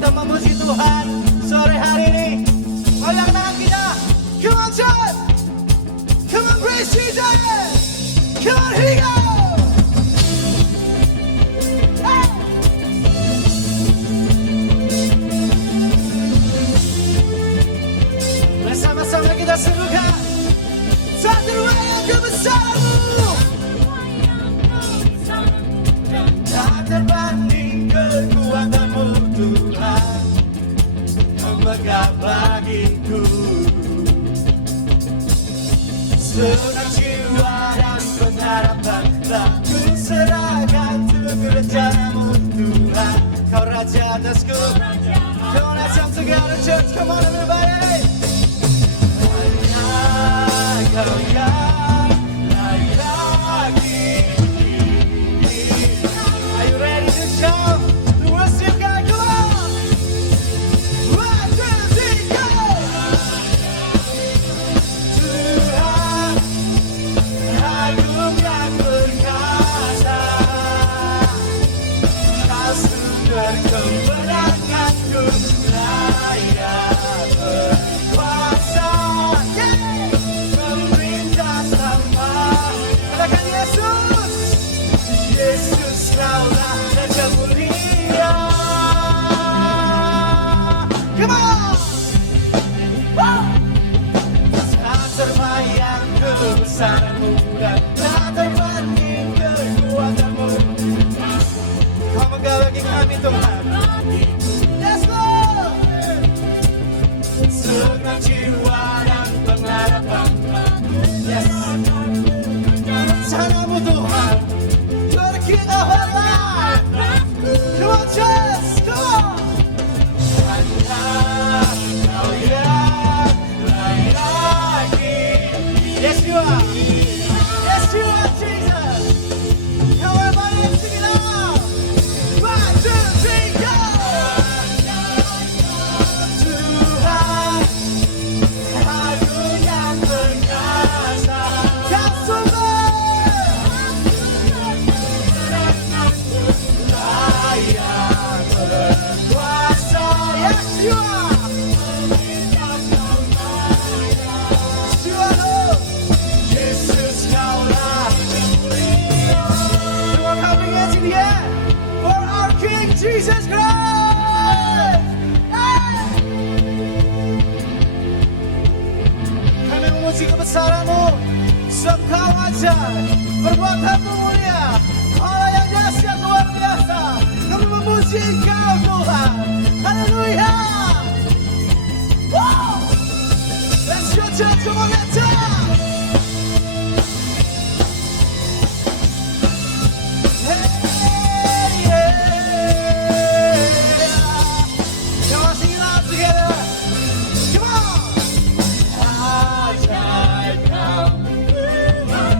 kita memuji Tuhan sore hari ini. Goyang tangan kita. Come on, church. Come on, praise Jesus. Come on, here we go. Hey. Bersama-sama kita sungguhkan satu yang kebesaran-Mu. Tak terbanding kekuatan-Mu Tuhan, Kau megah bagiku. Senang jiwa dan pengharapan telah ku serahkan untuk rencana-Mu Tuhan. Kau Raja atasku. Come on, let's sing together, church. Come on, everybody. Hanya Kau yang lagi. Are you ready to shout the worship God? Come on. 1, 2, 3, go. Tuhan agung dan perkasa, Kau sumber kemenanganku, layak berkuasa, pemerintah sama. Katakan Yesus, Yesus Kaulah Raja mulia. Come on. Woo. Tak terbayang kebesaran-Mu dan tak terbanding kekuatan-Mu. Kau megah bagi kami Tuhan. Let's go. Senang jiwa dan pengharapan. Yes. Rencana-Mu Tuhan, Tuhan kita hormat. Come on, church. Come on. Hanya Kau yang lagi. Yes, you are. Yes, you are, Jesus. Come on, everybody, sing it out. 1, 2, 3, go. Tuhan agung dan perkasa, Kau sumber layak berkuasa. Yes, you are. Yes, you are, Lord. Yesus Kaulah yang mulia. Semua kami hands in the air for our King Jesus Christ. Hey! Kami memuji kebesaran-Mu, Engkau ajar, perbuatan-Mu mulia, Allah yang dahsyat luar biasa. Kami memuji Engkau Tuhan. Haleluya. Wow. Let's go, church. Come on, let's go. Hey, yeah. Come on, sing it loud together. Come on. Ajaib Kau Tuhan.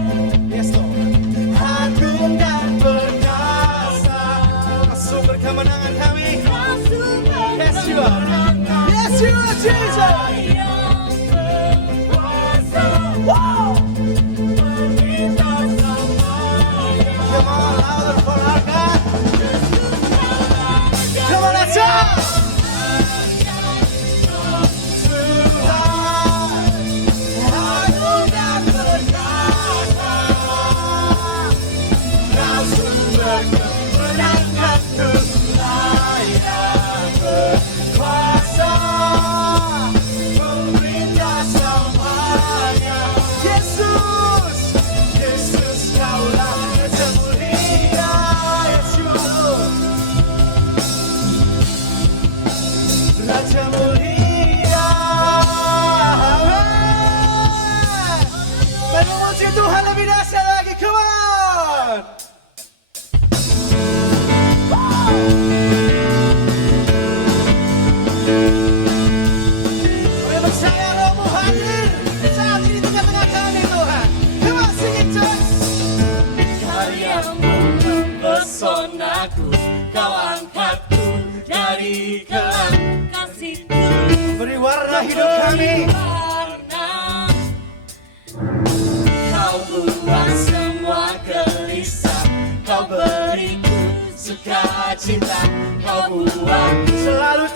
Yes, Lord. Agung dan perkasa, Kau sumber kemenangan kami. Yes, you are. Yes, you are, Jesus. Wow. Come on, louder for our God. Come on, let's go. Tuhan agung dan perkasa, Kau sumber kemenanganku, layak berkuasa, pemerintah semuanya. Yesus, Yesus Kaulah Raja mulia. Yes, you are, Lord. Raja mulia. Amen. Dan memuji Tuhan lebih dahsyat lagi. Come on. Kami percaya Roh-Mu hadir saat ini tengah-tengah kami Tuhan. Come on, sing it, church. Karya-Mu mempesonaku, Kau angkatku dari kelam kasih-Mu. Beri warna hidup kami. Warna. Kau buang semua gelisah, Kau beriku sukacita, Kau buang Selalu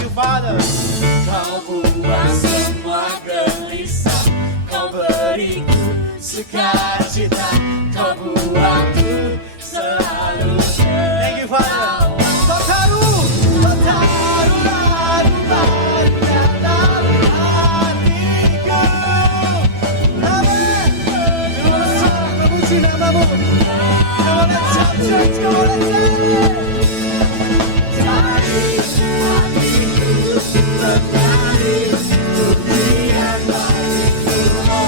Thank you Father. Kau buang semua gelisah, kau beriku sukacita, kau buatku selalu Thank you Father. Kau taruh lagu barunya dalam hatiku. Amin. Memuji namamu. Come on, let's shout, church. Come on, let's shout it. dari hatiku menari pujian bagimu.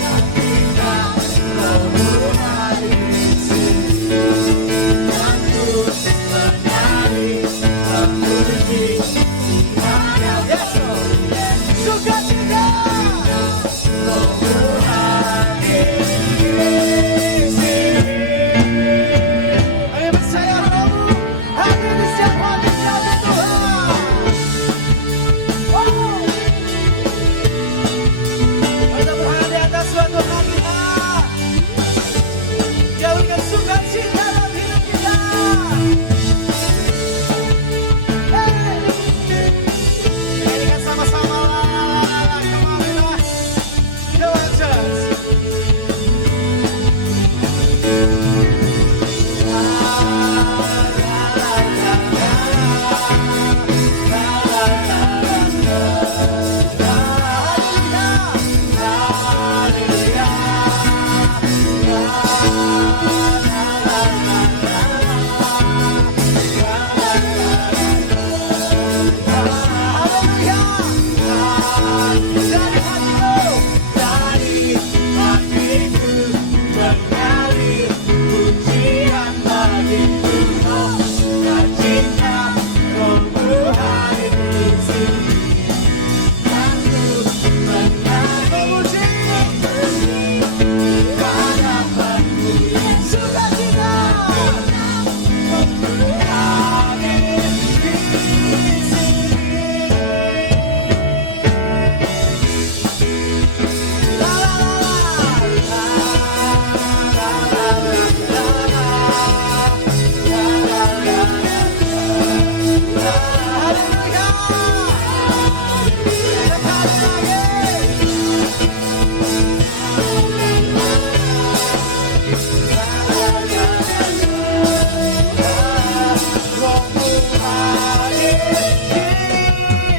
Ketika kau hadir di sini, aku menari memuji di hadapanmu. Sukacita. Kau hadir di sini. Kami percaya Rohmu hadir di setiap hati kami Tuhan. Wow. Kita berada di atas suatu hal kita. Dia berikan sukacita dalam hidup kita. Hey. Nyanyikan sama-sama lah. Come on, lah. Come on, church. Dari hatiku mengalir pujian bagimu. Sukacita Rohmu hadir di sini. Aku menari memuji di hadapanmu. Sukacita. Rohmu hadir di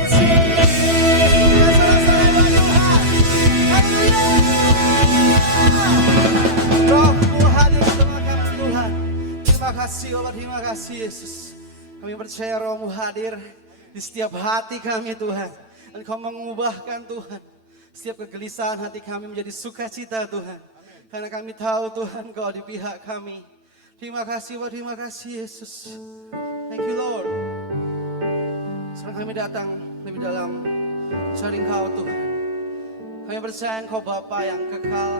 sini. Rohmu hadir bersama kami Tuhan. Terima kasih Allah, terima kasih Yesus. Kami percaya Rohmu hadir di setiap hati kami Tuhan. Dan Kau mengubahkan Tuhan setiap kegelisahan hati kami menjadi sukacita Tuhan. Karena kami tahu Tuhan Kau di pihak kami. Terima kasih Allah, terima kasih Yesus. Thank you Lord. Sekarang kami datang lebih dalam cari Kau Tuhan. Kami percaya Engkau Bapa yang kekal.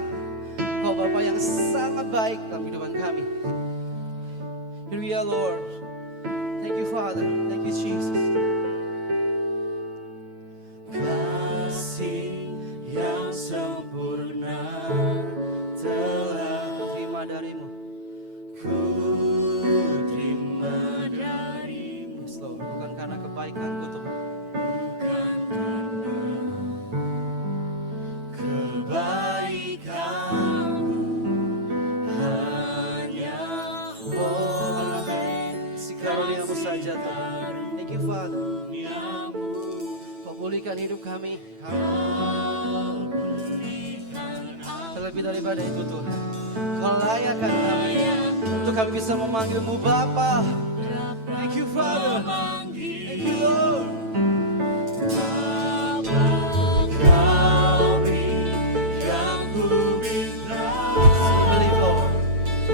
Engkau Bapa yang sangat baik dalam kehidupan kami. Here we are Lord. Thank you Father. Thank you Jesus. Kasih yang sempurna telah Terima darimu. ku terima darimu. Yes Lord. Bukan karena kebaikanku Tuhan. Bukan karena kebaikanmu, hanya oleh Si karuniamu saja Tuhan. Thank you Father. karuniamu Kau pulihkan hidup kami. kau berikan Terlebih daripada itu Tuhan. Kau layakkan kami. Untuk kami bisa memanggilmu Bapa. Thank you Father. Thank you Lord. Kau beri yang ku minta. Believe Lord.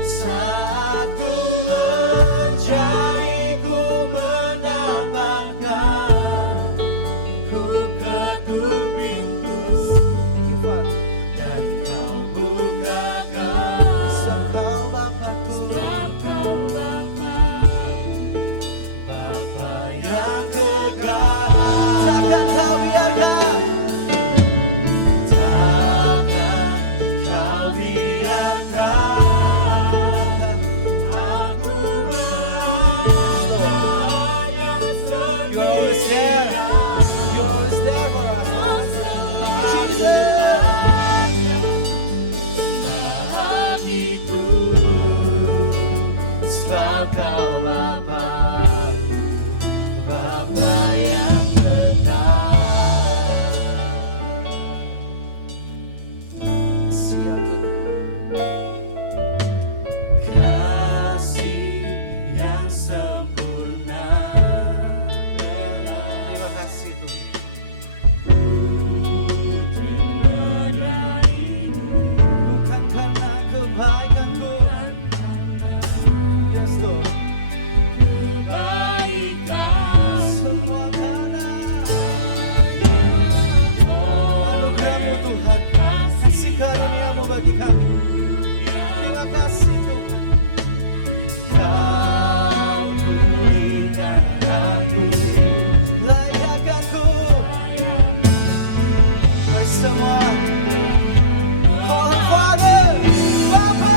Saat ku mencari, ku mendapatkan. Ku ketuk pintu Thank you Father. dan kau bukakan. Engkau Bapakku. Kau Bapa bagi kami. Terima kasih Tuhan. Kau berikan aku Layakkan ku. Mari semua call him Father, Bapa.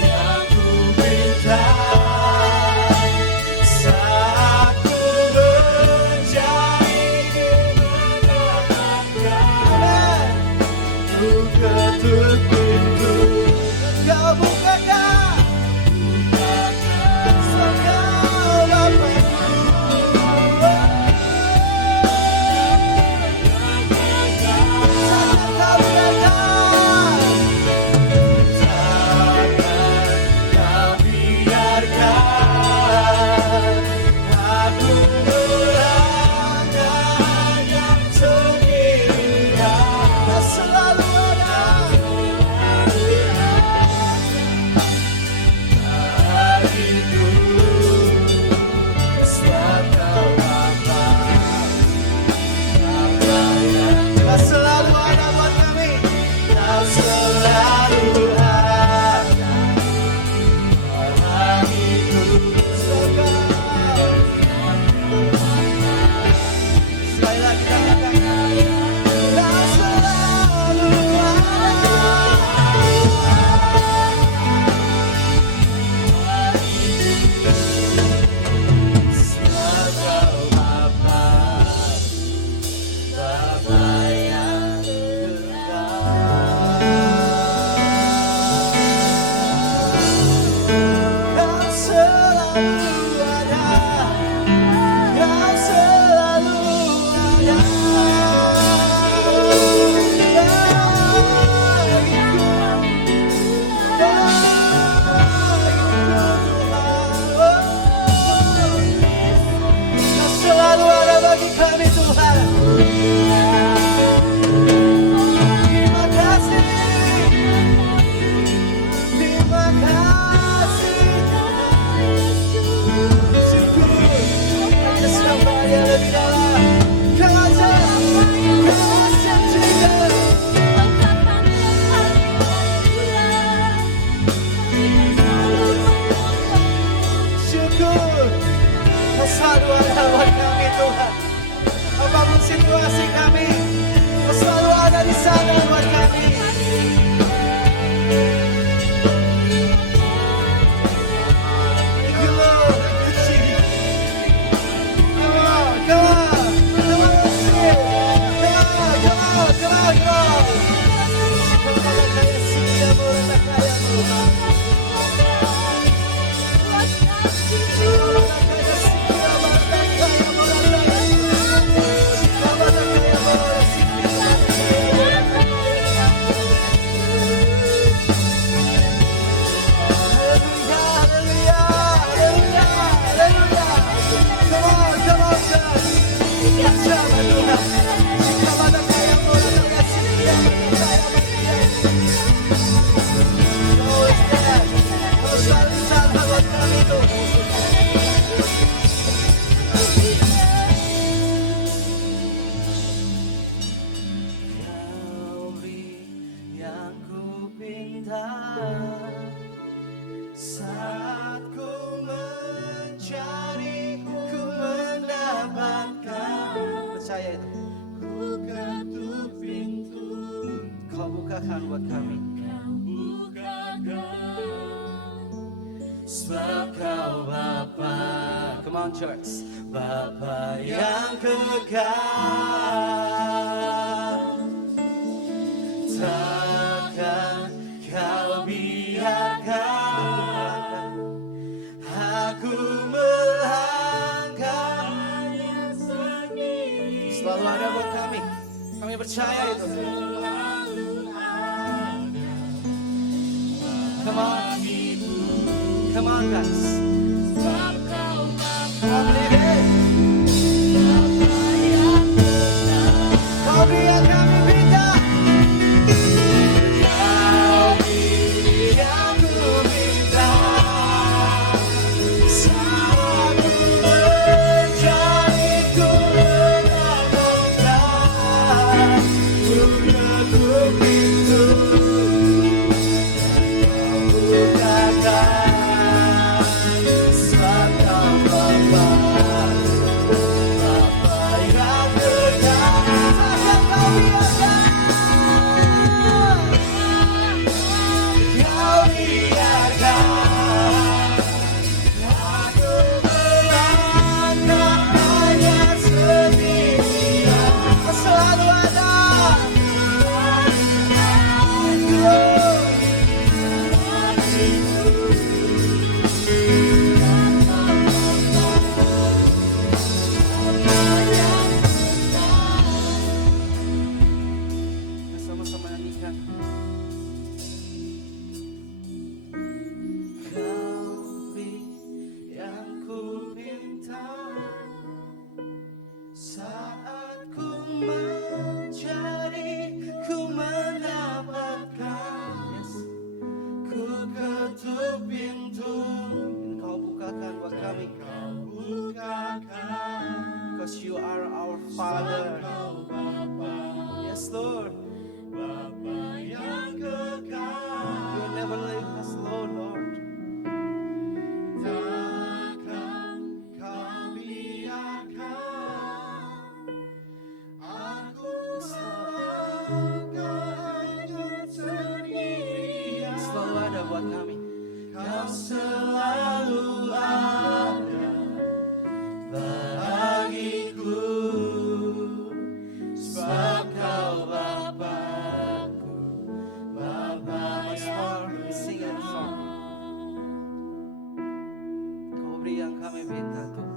yang ku minta saat ku mencari mendapatkan. Ku ketuk pintu, Kau bukakan Kau Bapa. Kau bukakan. takkan kau biarkan aku melangkah yang sendirian. Kau selalu ada. Hariku sebab kau Bapa, Bapa yang Kau selalu ada buat kami. kau selalu ada. Hariku Sekali lagi katakan. Kau selalu ada. sebab kau Bapa, Bapa yang Kau selalu ada. Kau selalu ada. Kau selalu ada bagi kami Tuhan. Terima kasih. Terima kasih. Syukur. Hanya siapa yang lebih dalam. Kuasa, kuasa cinta. Syukur. Kau selalu ada buat kami Tuhan. Apapun situasi kami, Kau selalu ada di sana buat kami. Thank you Lord, thank you Jesus. Come on, come on, come on, sing. Come on, come on, come on, come on. Come on, kaya siya mo, kaya mo. Kaya siya mo, kaya mo, Kau beri yang ku pinta saat ku mencari, ku mendapatkan. Percaya itu. ku ketuk pintu, Kau bukakan buat kami. sebab kau Bapa, Come on church. Bapa yang kekal. Takkan kau biarkan aku melangkah sendiri. Selalu ada buat kami. Kami percaya itu. Come on. Come on guys. Come on, believe it. Kau beri yang kami minta. Kau beri yang ku minta saat ku mencari, ku mendapatkan. Father. Yes, Lord. Bapa yang kekal, You never leave us alone, Lord. takkan kau biarkan aku melangkah hidup sendirian. Selalu ada buat kami. Kau selalu ada bagiku, sebab kau Bapakku, Bapa Once yang more, we sing that song. Kau beri yang kami minta, Tuhan.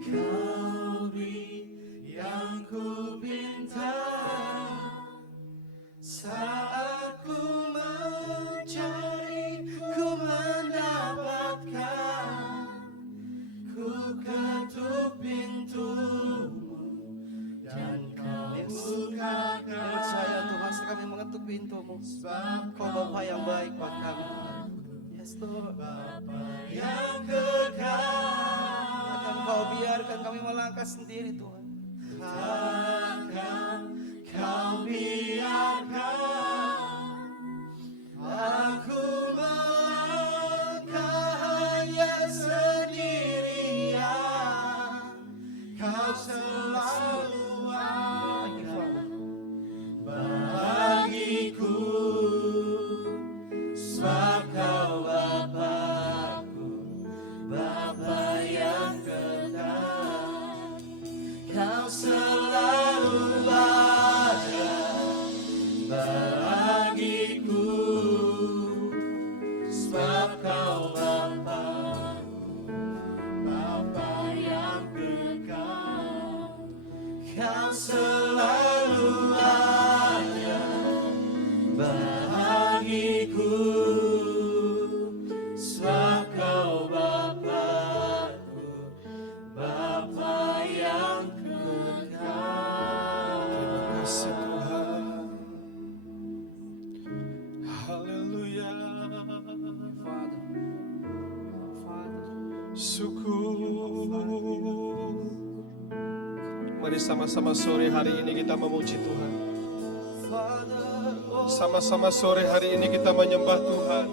Kau beri yang ku pinta, saat ku mencari, ku mendapatkan, ku ketuk pintumu dan kau bukakan. Yang percaya Tuhan, setelah kami mengetuk pintumu. Sebab Kau Bapa yang baik buat kami. Yes, Lord. yang kekal, Akan kau biarkan kami melangkah sendiri, Tuhan. takkan kau biarkan aku melangkah hanya sendirian. Kau selalu Thank you, ada Father. bagiku, sebab kau Bapakku, Bapa yang kekal. Kau selalu ada bagiku, sebab kau Bapakku, Bapa yang kekal. Kau selalu ada bagiku, sebab kau Bapakku, Bapa yang kekal. Terima kasih Tuhan. Haleluya. Father. Father. Syukur. Mari sama-sama sore hari ini kita memuji Tuhan. Father. Oh, Sama-sama sore hari ini kita menyembah Tuhan.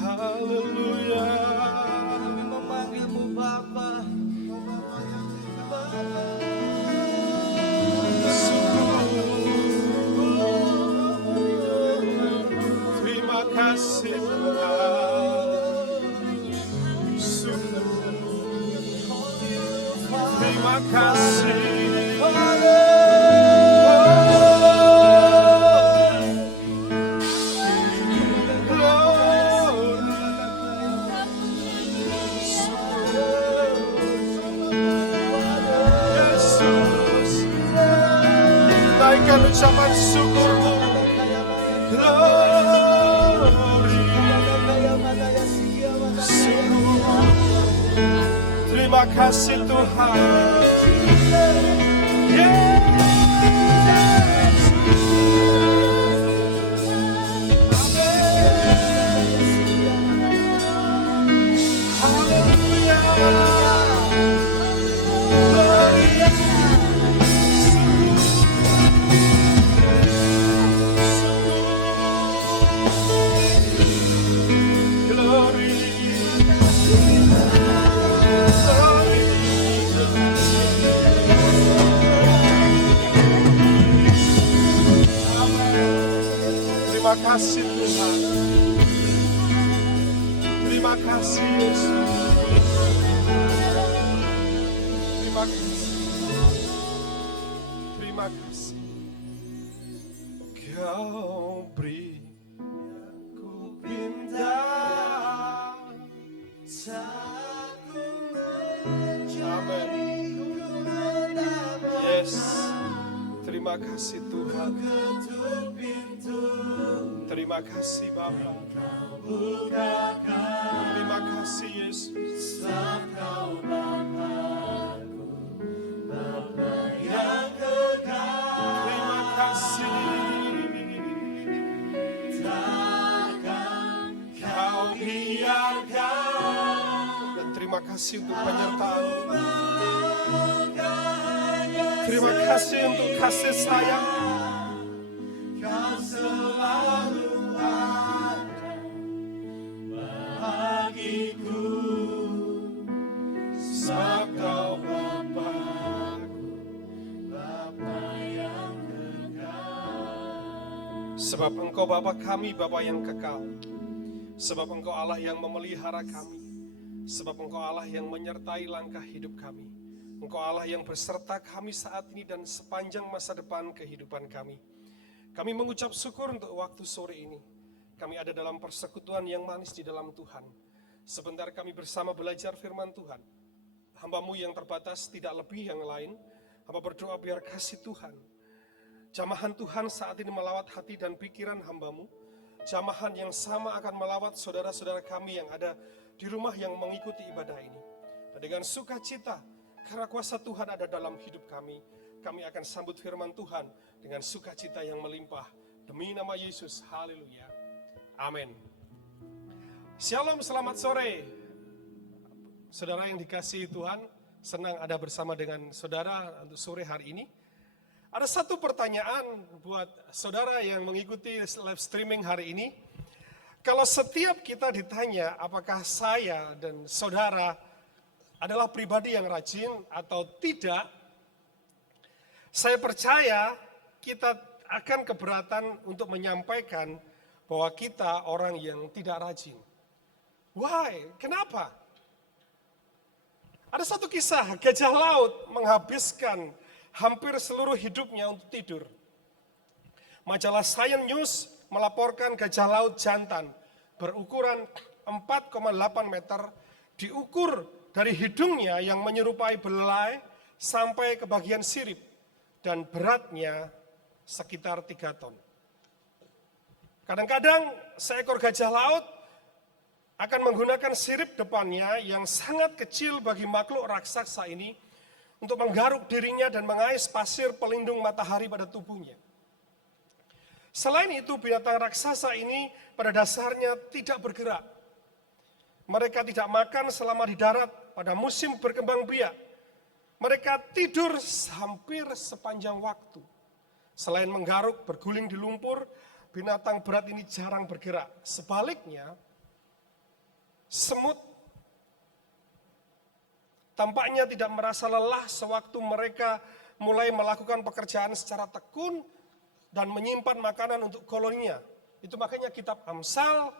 Haleluya. kami memanggilmu Bapa. Terima kasih Tuhan. Syukur. Terima kasih. Yesus, naikkan ucapan syukurmu. Glory. Syukur. Terima kasih Tuhan. Yes. Terima kasih Tuhan. Terima kasih Yesus. Terima kasih. Terima kasih. Kau beri ku pinta, Saat ku Amin. mendapat, Yes. Terima kasih Tuhan. ketuk pintu, Terima kasih Bapa. bukakan, Terima kasih Yesus. sebab kau Bapakku, Bapa yang kekal. Terima kasih. Takkan Kau biarkan. Dan Terima kasih untuk penyertaan-Mu. Terima kasih untuk kasih sayang. Kau selalu ada bagiku, sebab Kau Bapa-Ku, Bapa yang kekal. Sebab Engkau Bapa kami, Bapa yang kekal. Sebab Engkau Allah yang memelihara kami. Sebab Engkau Allah yang menyertai langkah hidup kami. Engkau Allah yang berserta kami saat ini dan sepanjang masa depan kehidupan kami. Kami mengucap syukur untuk waktu sore ini. Kami ada dalam persekutuan yang manis di dalam Tuhan. Sebentar kami bersama belajar firman Tuhan. Hamba-Mu yang terbatas tidak lebih yang lain. Hamba berdoa biar kasih Tuhan, jamahan Tuhan saat ini melawat hati dan pikiran hamba-Mu. Jamahan yang sama akan melawat saudara-saudara kami yang ada di rumah yang mengikuti ibadah ini. Dan dengan sukacita, karena kuasa Tuhan ada dalam hidup kami, kami akan sambut firman Tuhan dengan sukacita yang melimpah. Demi nama Yesus, haleluya. Amin. Shalom, selamat sore. Saudara yang dikasihi Tuhan, senang ada bersama dengan saudara untuk sore hari ini. Ada satu pertanyaan buat saudara yang mengikuti live streaming hari ini. Kalau setiap kita ditanya apakah saya dan saudara adalah pribadi yang rajin atau tidak, saya percaya kita akan keberatan untuk menyampaikan bahwa kita orang yang tidak rajin. Why? Kenapa? Ada satu kisah, gajah laut menghabiskan hampir seluruh hidupnya untuk tidur. Majalah Science News melaporkan gajah laut jantan berukuran 4,8 meter diukur dari hidungnya yang menyerupai belalai sampai ke bagian sirip dan beratnya sekitar 3 ton. Kadang-kadang seekor gajah laut akan menggunakan sirip depannya yang sangat kecil bagi makhluk raksasa ini untuk menggaruk dirinya dan mengais pasir pelindung matahari pada tubuhnya. Selain itu, binatang raksasa ini pada dasarnya tidak bergerak. Mereka tidak makan selama di darat pada musim berkembang biak. Mereka tidur hampir sepanjang waktu. Selain menggaruk, berguling di lumpur, binatang berat ini jarang bergerak. Sebaliknya, semut tampaknya tidak merasa lelah sewaktu mereka mulai melakukan pekerjaan secara tekun dan menyimpan makanan untuk koloninya. Itu makanya kitab Amsal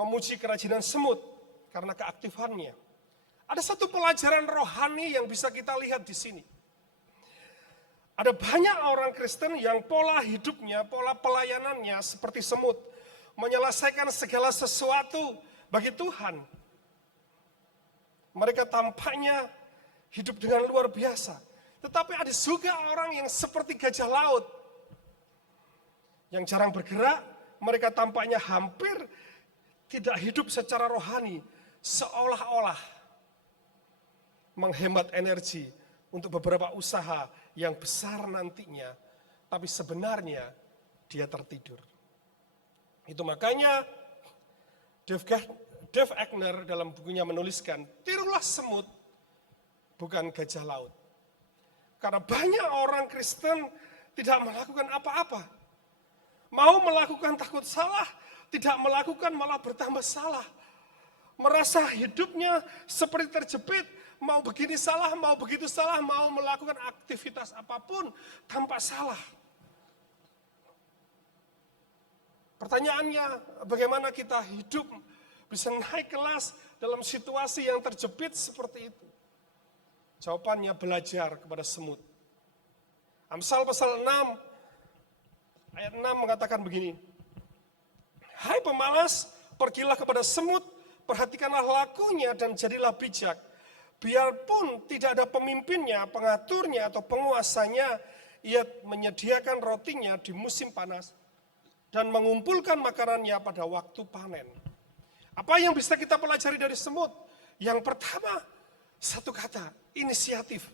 memuji kerajinan semut karena keaktifannya. Ada satu pelajaran rohani yang bisa kita lihat di sini. Ada banyak orang Kristen yang pola hidupnya, pola pelayanannya seperti semut, menyelesaikan segala sesuatu bagi Tuhan. Mereka tampaknya hidup dengan luar biasa. Tetapi ada juga orang yang seperti gajah laut. Yang jarang bergerak, mereka tampaknya hampir tidak hidup secara rohani. Seolah-olah menghemat energi untuk beberapa usaha yang besar nantinya. Tapi sebenarnya dia tertidur. Itu makanya Dave Egner dalam bukunya menuliskan, tirulah semut, bukan gajah laut. Karena banyak orang Kristen tidak melakukan apa-apa. Mau melakukan takut salah, tidak melakukan malah bertambah salah. Merasa hidupnya seperti terjepit, mau begini salah, mau begitu salah, mau melakukan aktivitas apapun tanpa salah. Pertanyaannya, bagaimana kita hidup bisa naik kelas dalam situasi yang terjepit seperti itu? Jawabannya belajar kepada semut. Amsal pasal 6, ayat 6 mengatakan begini. Hai pemalas, pergilah kepada semut, perhatikanlah lakunya dan jadilah bijak. Biarpun tidak ada pemimpinnya, pengaturnya atau penguasanya, ia menyediakan rotinya di musim panas dan mengumpulkan makanannya pada waktu panen. Apa yang bisa kita pelajari dari semut? Yang pertama, satu kata, inisiatif.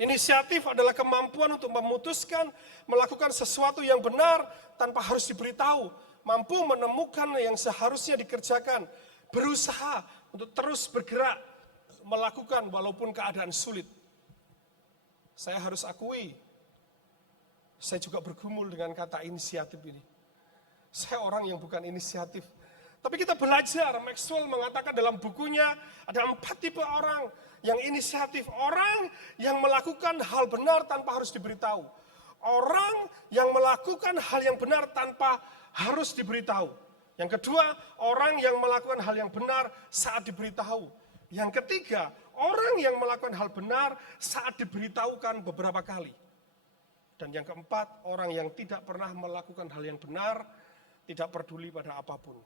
Inisiatif adalah kemampuan untuk memutuskan, melakukan sesuatu yang benar tanpa harus diberitahu. Mampu menemukan yang seharusnya dikerjakan berusaha untuk terus bergerak, melakukan walaupun keadaan sulit. Saya harus akui, saya juga bergumul dengan kata inisiatif ini. Saya orang yang bukan inisiatif. Tapi kita belajar, Maxwell mengatakan dalam bukunya, ada 4 tipe orang yang inisiatif. Orang yang melakukan hal benar tanpa harus diberitahu. Orang yang melakukan hal yang benar tanpa harus diberitahu. Yang kedua, orang yang melakukan hal yang benar saat diberitahu. Yang ketiga, orang yang melakukan hal benar saat diberitahukan beberapa kali. Dan yang keempat, orang yang tidak pernah melakukan hal yang benar, tidak peduli pada apapun.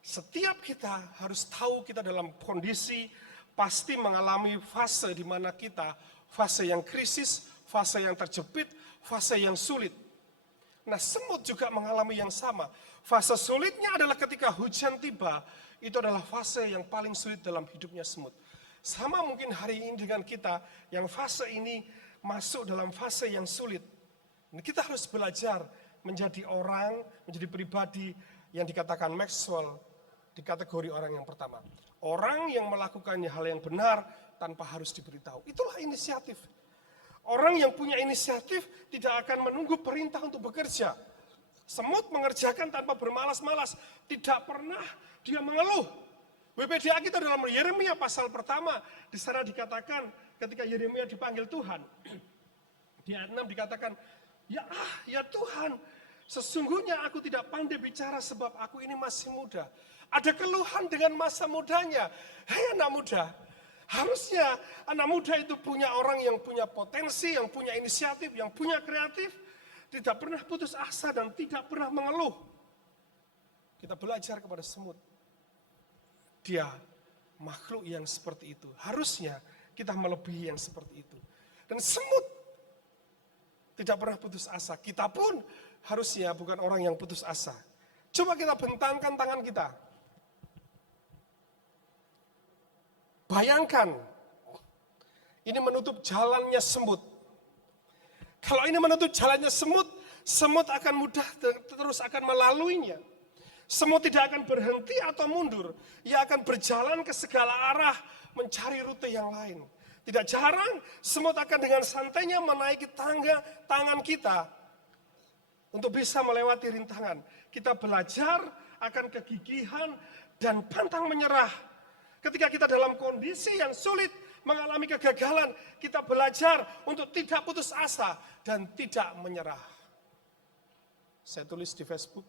Setiap kita harus tahu kita dalam kondisi pasti mengalami fase di mana kita, fase yang krisis, fase yang terjepit, fase yang sulit. Nah, semut juga mengalami yang sama. Fase sulitnya adalah ketika hujan tiba, itu adalah fase yang paling sulit dalam hidupnya semut. Sama mungkin hari ini dengan kita, yang fase ini masuk dalam fase yang sulit. Kita harus belajar menjadi orang, menjadi pribadi yang dikatakan Maxwell, di kategori orang yang pertama. Orang yang melakukan hal yang benar tanpa harus diberitahu. Itulah inisiatif. Orang yang punya inisiatif tidak akan menunggu perintah untuk bekerja. Semut mengerjakan tanpa bermalas-malas. Tidak pernah dia mengeluh. WPDA kita dalam Yeremia pasal pertama, di sana dikatakan ketika Yeremia dipanggil Tuhan. Di ayat 6 dikatakan, ya Tuhan, sesungguhnya aku tidak pandai bicara sebab aku ini masih muda. Ada keluhan dengan masa mudanya. Hei anak muda, harusnya anak muda itu punya orang yang punya potensi, yang punya inisiatif, yang punya kreatif. Tidak pernah putus asa dan tidak pernah mengeluh. Kita belajar kepada semut. Dia makhluk yang seperti itu. Harusnya kita melebihi yang seperti itu. Dan semut tidak pernah putus asa. Kita pun harusnya bukan orang yang putus asa. Coba kita bentangkan tangan kita. Bayangkan, ini menutup jalannya semut. Kalau ini menutup jalannya semut, semut akan mudah terus akan melaluinya. Semut tidak akan berhenti atau mundur. Ia akan berjalan ke segala arah mencari rute yang lain. Tidak jarang semut akan dengan santainya menaiki tangan kita untuk bisa melewati rintangan. Kita belajar akan kegigihan dan pantang menyerah. Ketika kita dalam kondisi yang sulit, mengalami kegagalan, kita belajar untuk tidak putus asa dan tidak menyerah. Saya tulis di Facebook,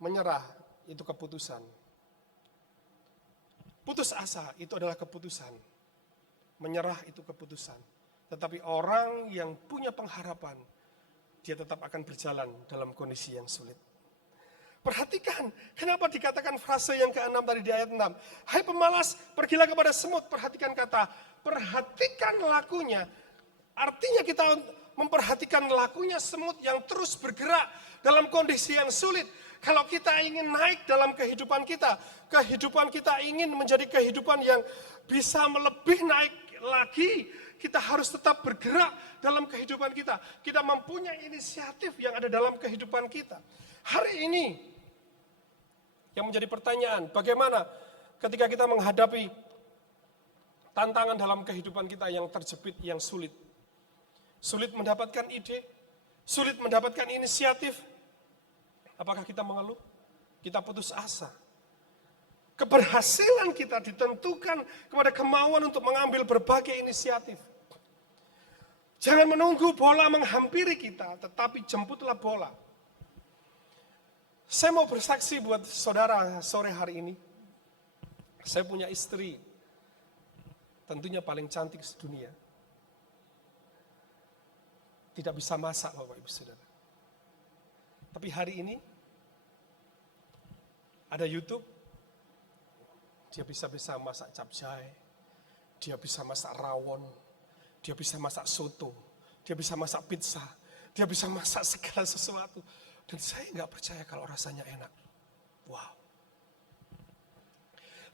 menyerah itu keputusan. Putus asa itu adalah keputusan. Menyerah itu keputusan. Tetapi orang yang punya pengharapan, dia tetap akan berjalan dalam kondisi yang sulit. Perhatikan, kenapa dikatakan frase yang ke-6 tadi di ayat 6. Hai pemalas, pergilah kepada semut. Perhatikan kata, perhatikan lakunya. Artinya kita memperhatikan lakunya semut yang terus bergerak dalam kondisi yang sulit. Kalau kita ingin naik dalam kehidupan kita ingin menjadi kehidupan yang bisa melebih naik lagi, kita harus tetap bergerak dalam kehidupan kita. Kita mempunyai inisiatif yang ada dalam kehidupan kita. Hari ini, yang menjadi pertanyaan, bagaimana ketika kita menghadapi tantangan dalam kehidupan kita yang terjepit, yang sulit. Sulit mendapatkan ide, sulit mendapatkan inisiatif. Apakah kita mengeluh? Kita putus asa. Keberhasilan kita ditentukan kepada kemauan untuk mengambil berbagai inisiatif. Jangan menunggu bola menghampiri kita, tetapi jemputlah bola. Saya mau bersaksi buat saudara sore hari ini. Saya punya istri, tentunya paling cantik sedunia. Tidak bisa masak Bapak Ibu Saudara. Tapi hari ini, ada YouTube, dia bisa masak capcay, dia bisa masak rawon, dia bisa masak soto, dia bisa masak pizza, dia bisa masak segala sesuatu. Dan saya nggak percaya kalau rasanya enak. Wow.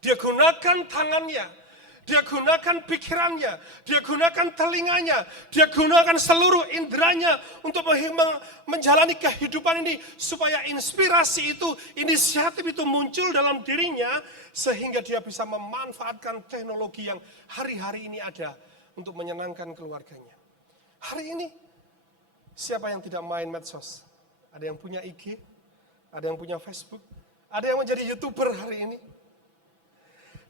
Dia gunakan tangannya, Dia gunakan pikirannya, dia gunakan telinganya, dia gunakan seluruh inderanya untuk menjalani kehidupan ini. Supaya inspirasi itu, inisiatif itu muncul dalam dirinya. Sehingga dia bisa memanfaatkan teknologi yang hari-hari ini ada untuk menyenangkan keluarganya. Hari ini, siapa yang tidak main medsos? Ada yang punya IG, ada yang punya Facebook, ada yang menjadi YouTuber hari ini.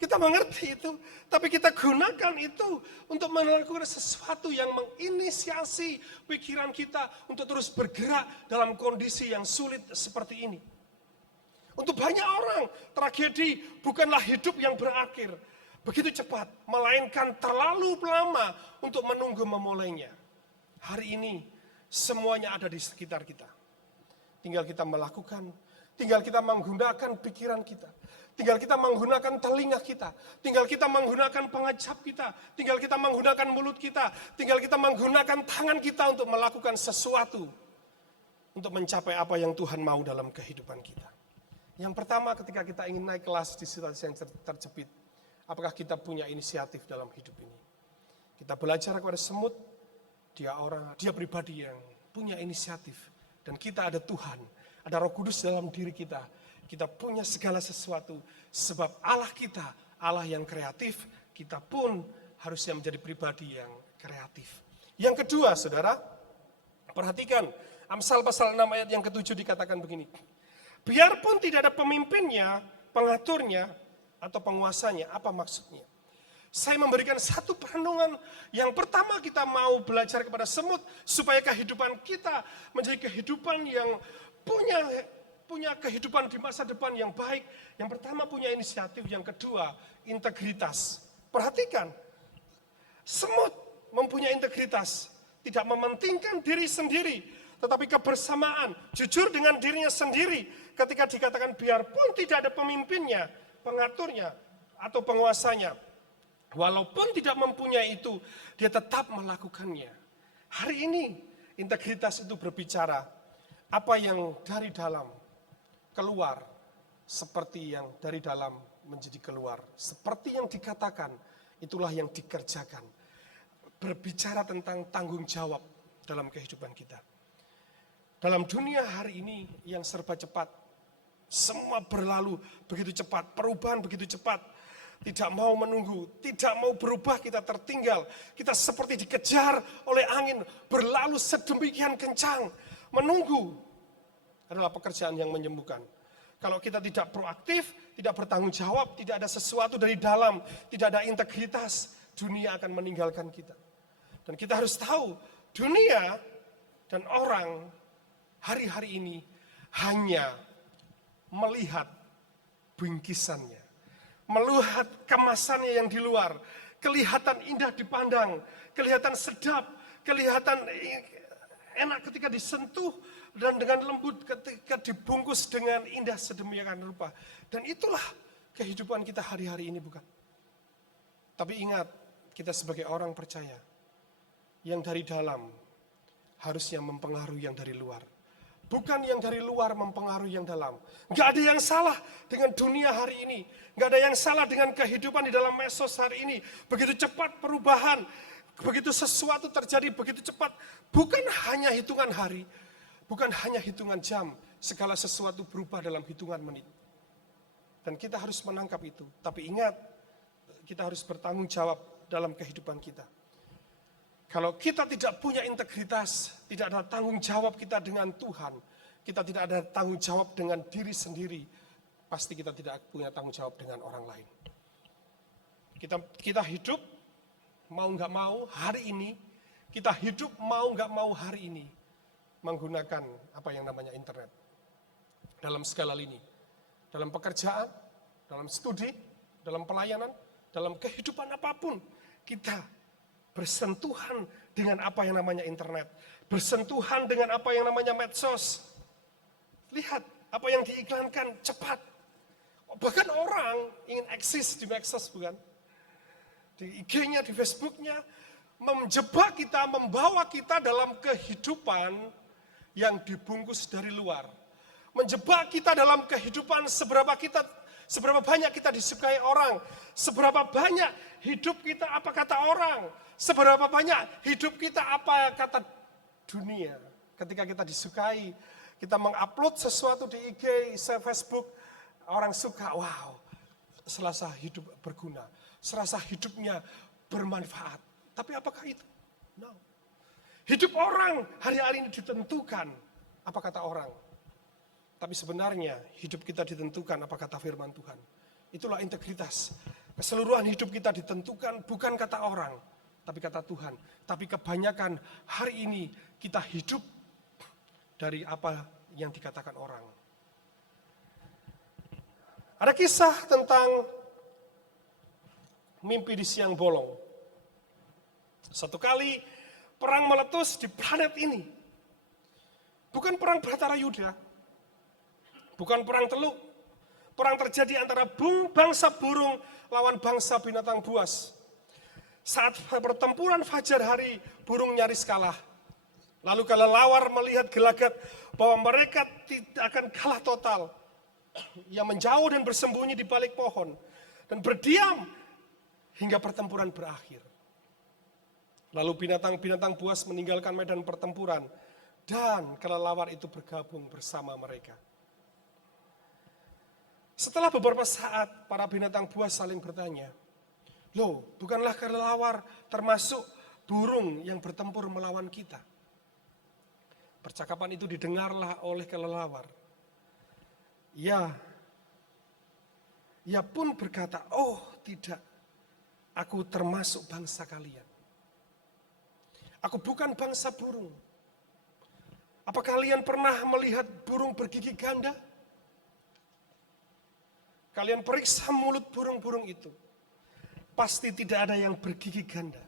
Kita mengerti itu, tapi kita gunakan itu untuk melakukan sesuatu yang menginisiasi pikiran kita untuk terus bergerak dalam kondisi yang sulit seperti ini. Untuk banyak orang, tragedi bukanlah hidup yang berakhir begitu cepat, melainkan terlalu lama untuk menunggu memulainya. Hari ini, semuanya ada di sekitar kita. Tinggal kita melakukan, tinggal kita menggunakan pikiran kita. Tinggal kita menggunakan telinga kita, tinggal kita menggunakan pengecap kita, tinggal kita menggunakan mulut kita, tinggal kita menggunakan tangan kita untuk melakukan sesuatu untuk mencapai apa yang Tuhan mau dalam kehidupan kita. Yang pertama, ketika kita ingin naik kelas di situasi yang terjepit, apakah kita punya inisiatif dalam hidup ini? Kita belajar kepada semut, dia pribadi yang punya inisiatif, dan kita ada Tuhan, ada Roh Kudus dalam diri kita. Kita punya segala sesuatu, sebab Allah kita, Allah yang kreatif, kita pun harusnya menjadi pribadi yang kreatif. Yang kedua, saudara, perhatikan, Amsal pasal 6 ayat yang ke-7 dikatakan begini. Biarpun tidak ada pemimpinnya, pengaturnya, atau penguasanya, apa maksudnya? Saya memberikan satu perenungan, yang pertama kita mau belajar kepada semut, supaya kehidupan kita menjadi kehidupan yang punya kehidupan di masa depan yang baik. Yang pertama punya inisiatif, yang kedua integritas. Perhatikan, semut mempunyai integritas, tidak mementingkan diri sendiri, tetapi kebersamaan, jujur dengan dirinya sendiri. Ketika dikatakan biarpun tidak ada pemimpinnya, pengaturnya, atau penguasanya, walaupun tidak mempunyai itu, dia tetap melakukannya. Hari ini integritas itu berbicara apa yang dari dalam keluar, seperti yang dari dalam menjadi keluar. Seperti yang dikatakan, itulah yang dikerjakan. Berbicara tentang tanggung jawab dalam kehidupan kita. Dalam dunia hari ini yang serba cepat, semua berlalu begitu cepat, perubahan begitu cepat, tidak mau menunggu, tidak mau berubah, kita tertinggal. Kita seperti dikejar oleh angin, berlalu sedemikian kencang, menunggu. Adalah pekerjaan yang menyembuhkan. Kalau kita tidak proaktif, tidak bertanggung jawab, tidak ada sesuatu dari dalam, tidak ada integritas, dunia akan meninggalkan kita. Dan kita harus tahu, dunia dan orang hari-hari ini hanya melihat bingkisannya, melihat kemasannya yang di luar, kelihatan indah dipandang, kelihatan sedap, kelihatan enak ketika disentuh, dan dengan lembut ketika dibungkus dengan indah sedemikian rupa. Dan itulah kehidupan kita hari-hari ini, bukan? Tapi ingat, kita sebagai orang percaya, yang dari dalam harusnya mempengaruhi yang dari luar. Bukan yang dari luar mempengaruhi yang dalam. Gak ada yang salah dengan dunia hari ini. Gak ada yang salah dengan kehidupan di dalam medsos hari ini. Begitu cepat perubahan, begitu sesuatu terjadi begitu cepat. Bukan hanya hitungan hari, bukan hanya hitungan jam, segala sesuatu berubah dalam hitungan menit. Dan kita harus menangkap itu. Tapi ingat, kita harus bertanggung jawab dalam kehidupan kita. Kalau kita tidak punya integritas, tidak ada tanggung jawab kita dengan Tuhan, kita tidak ada tanggung jawab dengan diri sendiri, pasti kita tidak punya tanggung jawab dengan orang lain. Kita hidup, mau nggak mau hari ini, kita hidup mau nggak mau hari ini, menggunakan apa yang namanya internet. Dalam skala lini, dalam pekerjaan, dalam studi, dalam pelayanan, dalam kehidupan apapun, kita bersentuhan dengan apa yang namanya internet, bersentuhan dengan apa yang namanya medsos. Lihat apa yang diiklankan cepat. Bahkan orang ingin eksis di medsos, bukan? Di IG-nya, di Facebook-nya, menjebak kita, membawa kita dalam kehidupan yang dibungkus dari luar. Menjebak kita dalam kehidupan Seberapa banyak kita disukai orang, seberapa banyak hidup kita apa kata orang, seberapa banyak hidup kita apa kata dunia. Ketika kita disukai, kita mengupload sesuatu di IG, Facebook, orang suka, wow, serasa hidup berguna, serasa hidupnya bermanfaat. Tapi apakah itu? No. Hidup orang hari-hari ini ditentukan apa kata orang. Tapi sebenarnya hidup kita ditentukan apa kata firman Tuhan. Itulah integritas. Keseluruhan hidup kita ditentukan bukan kata orang, tapi kata Tuhan. Tapi kebanyakan hari ini kita hidup dari apa yang dikatakan orang. Ada kisah tentang mimpi di siang bolong. Satu kali perang meletus di planet ini. Bukan perang Batara Yuda. Bukan perang Teluk. Perang terjadi antara bangsa burung lawan bangsa binatang buas. Saat pertempuran fajar hari, burung nyaris kalah. Lalu kelelawar melihat gelagat bahwa mereka tidak akan kalah total. Ia menjauh dan bersembunyi di balik pohon. Dan berdiam hingga pertempuran berakhir. Lalu binatang-binatang buas meninggalkan medan pertempuran. Dan kelelawar itu bergabung bersama mereka. Setelah beberapa saat, para binatang buas saling bertanya, loh, bukanlah kelelawar termasuk burung yang bertempur melawan kita? Percakapan itu didengarlah oleh kelelawar. Ia pun berkata, oh tidak, aku termasuk bangsa kalian. Aku bukan bangsa burung. Apa kalian pernah melihat burung bergigi ganda? Kalian periksa mulut burung-burung itu. Pasti tidak ada yang bergigi ganda.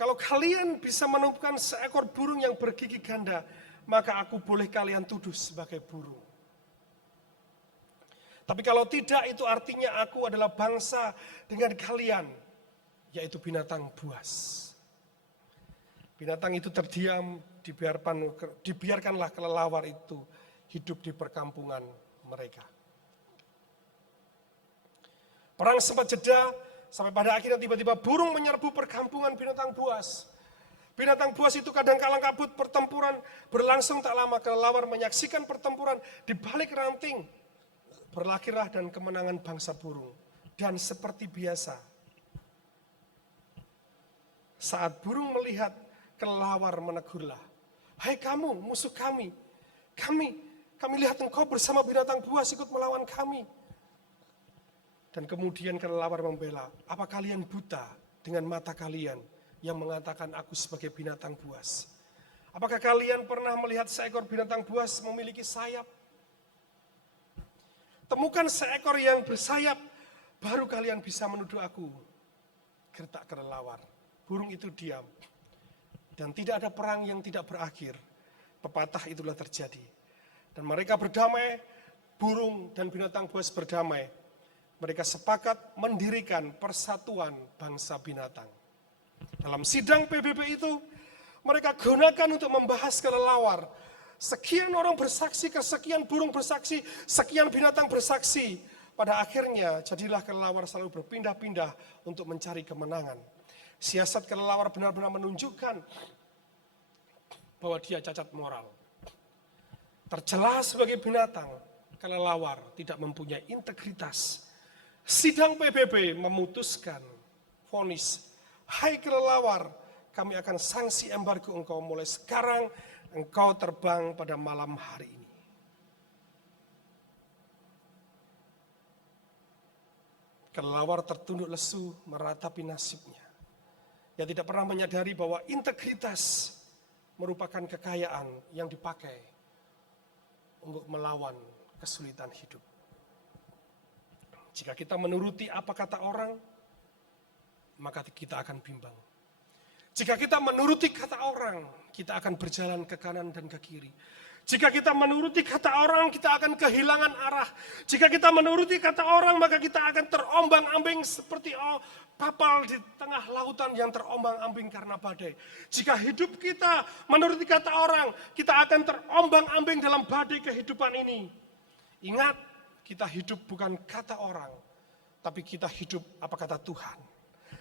Kalau kalian bisa menemukan seekor burung yang bergigi ganda, maka aku boleh kalian tuduh sebagai burung. Tapi kalau tidak, itu artinya aku adalah bangsa dengan kalian, yaitu binatang buas. Binatang itu terdiam, dibiarkanlah kelelawar itu hidup di perkampungan mereka. Perang sempat jeda, sampai pada akhirnya tiba-tiba burung menyerbu perkampungan binatang buas. Binatang buas itu kadang-kala kabut, pertempuran berlangsung tak lama. Kelelawar menyaksikan pertempuran di balik ranting. Berlahirlah dan kemenangan bangsa burung. Dan seperti biasa, saat burung melihat kelelawar menegurlah, hai kamu musuh kami, kami lihat engkau bersama binatang buas ikut melawan kami. Dan kemudian kelelawar membela, apa kalian buta dengan mata kalian yang mengatakan aku sebagai binatang buas? Apakah kalian pernah melihat seekor binatang buas memiliki sayap? Temukan seekor yang bersayap, baru kalian bisa menuduh aku. Gertak kelelawar, burung itu diam. Dan tidak ada perang yang tidak berakhir. Pepatah itulah terjadi. Dan mereka berdamai, burung dan binatang buas berdamai. Mereka sepakat mendirikan persatuan bangsa binatang. Dalam sidang PBB itu, mereka gunakan untuk membahas kelelawar. Sekian orang bersaksi, sekian burung bersaksi, sekian binatang bersaksi. Pada akhirnya, jadilah kelelawar selalu berpindah-pindah untuk mencari kemenangan. Siasat kelelawar benar-benar menunjukkan bahwa dia cacat moral. Tercela sebagai binatang, kelelawar tidak mempunyai integritas. Sidang PBB memutuskan vonis, hai kelelawar, kami akan sanksi embargo engkau mulai sekarang, engkau terbang pada malam hari ini. Kelelawar tertunduk lesu meratapi nasibnya. Ia tidak pernah menyadari bahwa integritas merupakan kekayaan yang dipakai untuk melawan kesulitan hidup. Jika kita menuruti apa kata orang, maka kita akan bimbang. Jika kita menuruti kata orang, kita akan berjalan ke kanan dan ke kiri. Jika kita menuruti kata orang, kita akan kehilangan arah. Jika kita menuruti kata orang, maka kita akan terombang-ambing seperti kapal di tengah lautan yang terombang-ambing karena badai. Jika hidup kita menuruti kata orang, kita akan terombang-ambing dalam badai kehidupan ini. Ingat, kita hidup bukan kata orang, tapi kita hidup apa kata Tuhan.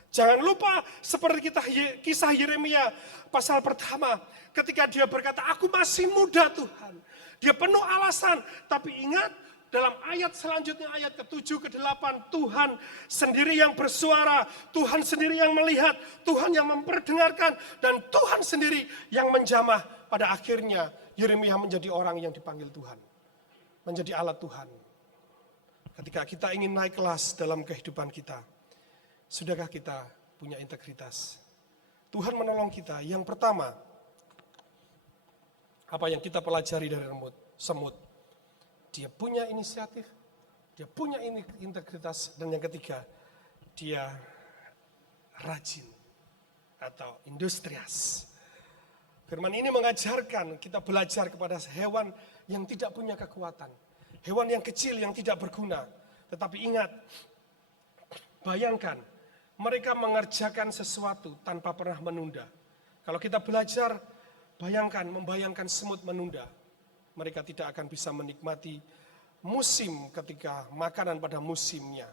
Jangan lupa seperti kisah Yeremia pasal pertama, ketika dia berkata, aku masih muda Tuhan. Dia penuh alasan, tapi ingat dalam ayat selanjutnya, ayat ke-7, ke-8, Tuhan sendiri yang bersuara, Tuhan sendiri yang melihat, Tuhan yang memperdengarkan, dan Tuhan sendiri yang menjamah. Pada akhirnya Yeremia menjadi orang yang dipanggil Tuhan, menjadi alat Tuhan. Ketika kita ingin naik kelas dalam kehidupan kita, sudahkah kita punya integritas? Tuhan menolong kita. Yang pertama, apa yang kita pelajari dari semut? Dia punya inisiatif, dia punya integritas, dan yang ketiga, dia rajin atau industrias. Firman ini mengajarkan kita belajar kepada hewan yang tidak punya kekuatan, hewan yang kecil yang tidak berguna. Tetapi ingat, bayangkan, mereka mengerjakan sesuatu tanpa pernah menunda. Kalau kita belajar, membayangkan semut menunda. Mereka tidak akan bisa menikmati musim ketika makanan pada musimnya.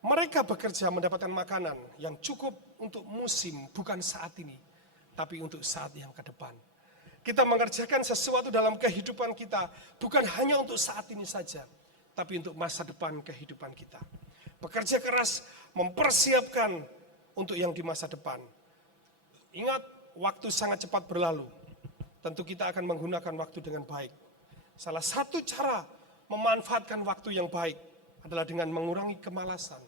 Mereka bekerja mendapatkan makanan yang cukup untuk musim, bukan saat ini, tapi untuk saat yang ke depan. Kita mengerjakan sesuatu dalam kehidupan kita, bukan hanya untuk saat ini saja, tapi untuk masa depan kehidupan kita. Bekerja keras, mempersiapkan untuk yang di masa depan. Ingat, waktu sangat cepat berlalu. Tentu kita akan menggunakan waktu dengan baik. Salah satu cara memanfaatkan waktu yang baik adalah dengan mengurangi kemalasan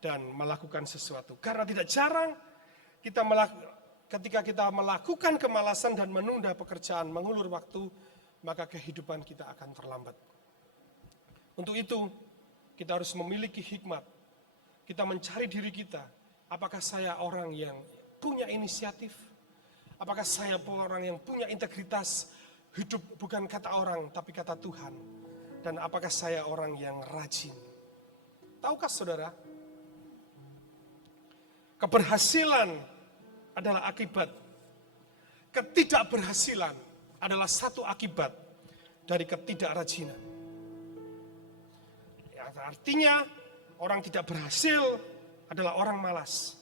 dan melakukan sesuatu. Karena tidak jarang ketika kita melakukan kemalasan dan menunda pekerjaan, mengulur waktu, maka kehidupan kita akan terlambat. Untuk itu, kita harus memiliki hikmat. Kita mencari diri kita, apakah saya orang yang punya inisiatif? Apakah saya orang yang punya integritas, hidup bukan kata orang tapi kata Tuhan? Dan apakah saya orang yang rajin? Tahukah saudara, keberhasilan adalah akibat. Ketidakberhasilan adalah satu akibat dari ketidakrajinan. Ya, artinya orang tidak berhasil adalah orang malas.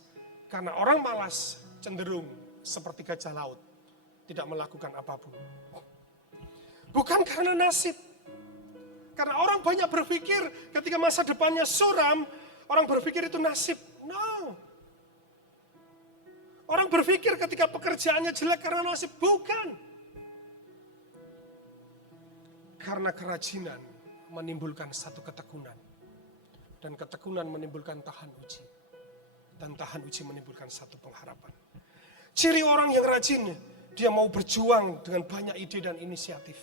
Karena orang malas cenderung seperti gajah laut, tidak melakukan apapun. Bukan karena nasib. Karena orang banyak berpikir ketika masa depannya suram, orang berpikir itu nasib. No. Orang berpikir ketika pekerjaannya jelek karena nasib. Bukan. Karena kerajinan menimbulkan satu ketekunan. Dan ketekunan menimbulkan tahan uji. Dan tahan uji menimbulkan satu pengharapan. Ciri orang yang rajin, dia mau berjuang dengan banyak ide dan inisiatif.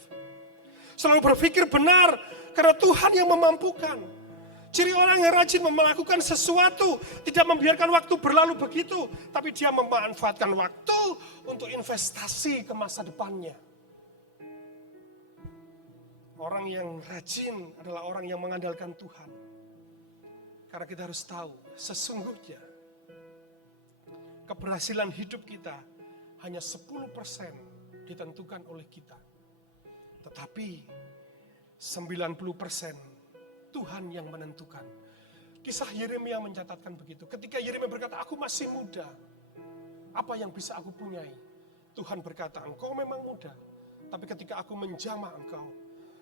Selalu berpikir benar, karena Tuhan yang memampukan. Ciri orang yang rajin melakukan sesuatu, tidak membiarkan waktu berlalu begitu, tapi dia memanfaatkan waktu untuk investasi ke masa depannya. Orang yang rajin adalah orang yang mengandalkan Tuhan. Karena kita harus tahu, sesungguhnya keberhasilan hidup kita hanya 10% ditentukan oleh kita. Tetapi 90% Tuhan yang menentukan. Kisah Yeremia mencatatkan begitu. Ketika Yeremia berkata, aku masih muda, apa yang bisa aku punyai? Tuhan berkata, engkau memang muda, tapi ketika aku menjamah engkau,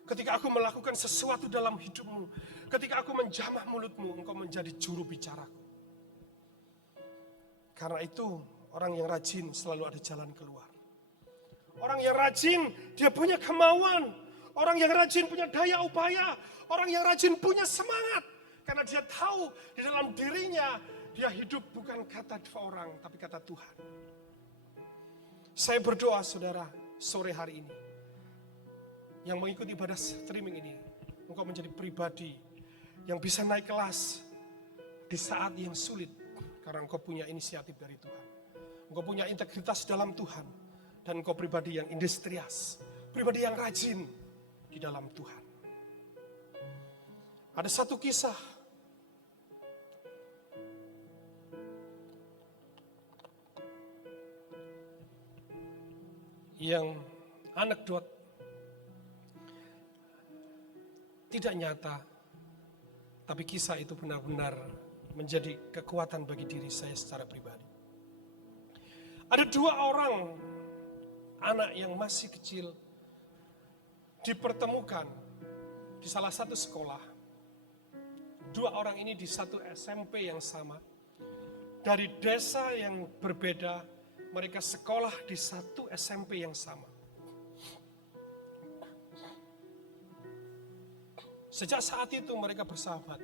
ketika aku melakukan sesuatu dalam hidupmu, ketika aku menjamah mulutmu, engkau menjadi juru bicaraku. Karena itu, orang yang rajin selalu ada jalan keluar. Orang yang rajin, dia punya kemauan. Orang yang rajin punya daya upaya. Orang yang rajin punya semangat. Karena dia tahu di dalam dirinya, dia hidup bukan kata orang, tapi kata Tuhan. Saya berdoa, saudara, sore hari ini, yang mengikuti ibadah streaming ini, engkau menjadi pribadi yang bisa naik kelas di saat yang sulit. Karena engkau punya inisiatif dari Tuhan. Engkau punya integritas dalam Tuhan. Dan engkau pribadi yang industrias. Pribadi yang rajin di dalam Tuhan. Ada satu kisah. Yang anekdot. tidak nyata, tapi kisah itu benar-benar menjadi kekuatan bagi diri saya secara pribadi. Ada 2 orang anak yang masih kecil dipertemukan di salah satu sekolah. 2 orang ini di satu SMP yang sama. Dari desa yang berbeda, mereka sekolah di satu SMP yang sama. Sejak saat itu mereka bersahabat.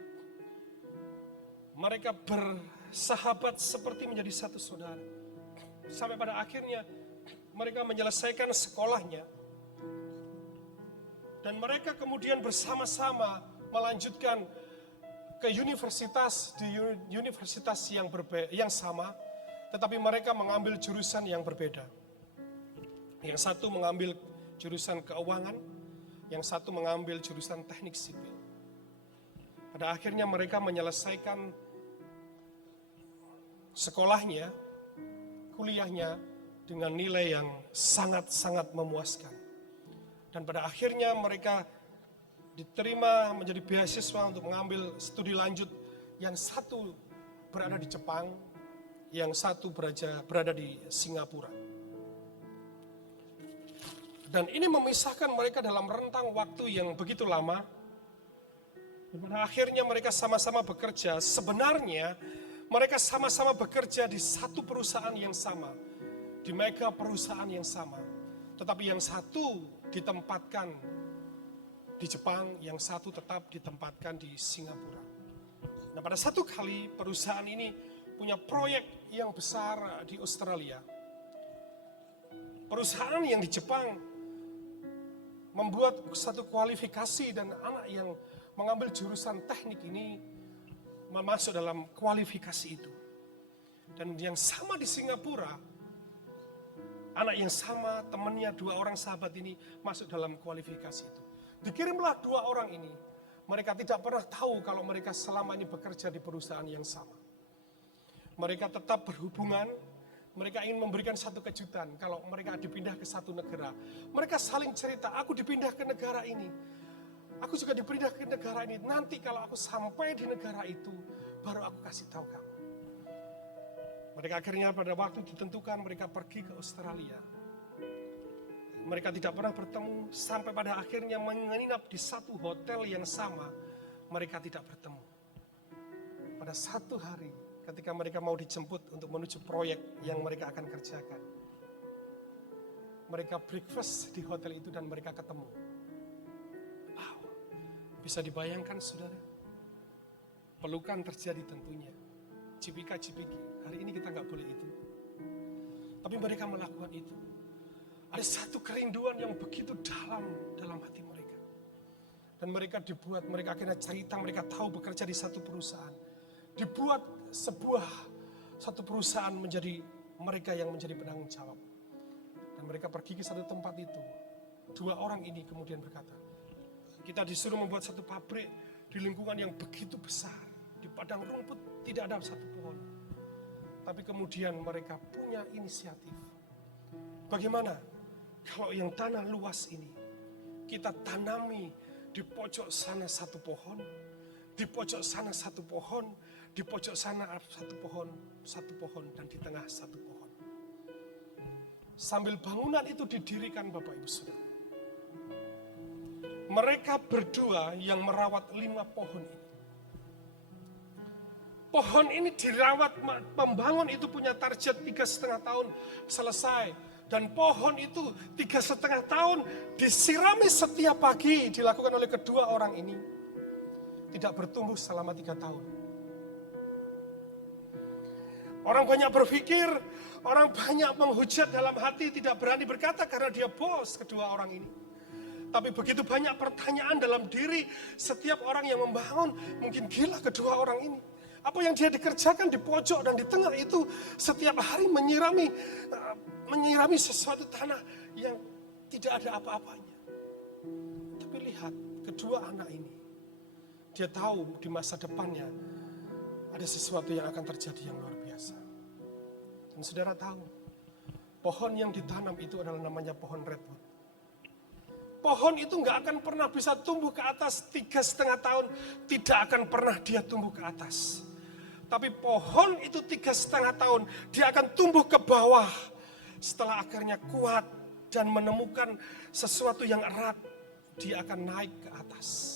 Mereka bersahabat seperti menjadi satu saudara. Sampai pada akhirnya mereka menyelesaikan sekolahnya. Dan mereka kemudian bersama-sama melanjutkan ke universitas, di universitas yang sama, tetapi mereka mengambil jurusan yang berbeda. Yang satu mengambil jurusan keuangan, yang satu mengambil jurusan teknik sipil. Pada akhirnya mereka menyelesaikan sekolahnya, kuliahnya dengan nilai yang sangat-sangat memuaskan. Dan pada akhirnya mereka diterima menjadi beasiswa untuk mengambil studi lanjut. Yang satu berada di Jepang, yang satu berada di Singapura. Dan ini memisahkan mereka dalam rentang waktu yang begitu lama. Dan pada akhirnya mereka sama-sama bekerja. Sebenarnya mereka sama-sama bekerja di satu perusahaan yang sama, di mega perusahaan yang sama. Tetapi yang satu ditempatkan di Jepang, yang satu tetap ditempatkan di Singapura. Nah, pada satu kali perusahaan ini punya proyek yang besar di Australia. Perusahaan yang di Jepang membuat satu kualifikasi dan anak yang mengambil jurusan teknik ini masuk dalam kualifikasi itu. Dan yang sama di Singapura, anak yang sama, temannya 2 orang sahabat ini masuk dalam kualifikasi itu. Dikirimlah 2 orang ini. Mereka tidak pernah tahu kalau mereka selama ini bekerja di perusahaan yang sama. Mereka tetap berhubungan. Mereka ingin memberikan satu kejutan kalau mereka dipindah ke satu negara. Mereka saling cerita, aku dipindah ke negara ini. Aku juga dipindah ke negara ini. Nanti kalau aku sampai di negara itu, baru aku kasih tahu kamu. Mereka akhirnya pada waktu ditentukan mereka pergi ke Australia. Mereka tidak pernah bertemu sampai pada akhirnya menginap di satu hotel yang sama. Mereka tidak bertemu. Pada satu hari ketika mereka mau dijemput untuk menuju proyek yang mereka akan kerjakan. Mereka breakfast di hotel itu dan mereka ketemu. Wow, bisa dibayangkan saudara? Pelukan terjadi tentunya. Cipika-cipiki, hari ini kita nggak boleh itu. Tapi mereka melakukan itu. Ada satu kerinduan yang begitu dalam hati mereka. Dan mereka akhirnya cerita, mereka tahu bekerja di satu perusahaan. Dibuat satu perusahaan menjadi mereka yang menjadi penanggung jawab. Dan mereka pergi ke satu tempat itu. 2 orang ini kemudian berkata, kita disuruh membuat satu pabrik di lingkungan yang begitu besar. Di padang rumput tidak ada satu pohon. Tapi kemudian mereka punya inisiatif. Bagaimana kalau yang tanah luas ini kita tanami di pojok sana satu pohon, di pojok sana satu pohon, di pojok sana satu pohon, dan di tengah satu pohon. Sambil bangunan itu didirikan Bapak Ibu Saudara, mereka berdua yang merawat 5 pohon ini. Pohon ini dirawat, pembangun itu punya target 3,5 tahun selesai. Dan pohon itu 3,5 tahun disirami setiap pagi dilakukan oleh kedua orang ini. Tidak bertumbuh selama 3 tahun. Orang banyak berpikir, orang banyak menghujat dalam hati, tidak berani berkata karena dia bos kedua orang ini. Tapi begitu banyak pertanyaan dalam diri setiap orang yang membangun, mungkin gila kedua orang ini. Apa yang dia dikerjakan di pojok dan di tengah itu setiap hari menyirami sesuatu tanah yang tidak ada apa-apanya. Tapi lihat, kedua anak ini, dia tahu di masa depannya ada sesuatu yang akan terjadi yang luar biasa. Dan saudara tahu, pohon yang ditanam itu adalah namanya pohon redwood. Pohon itu nggak akan pernah bisa tumbuh ke atas 3,5 tahun. Tidak akan pernah dia tumbuh ke atas. Tapi pohon itu 3,5 tahun, dia akan tumbuh ke bawah. Setelah akarnya kuat dan menemukan sesuatu yang erat, dia akan naik ke atas.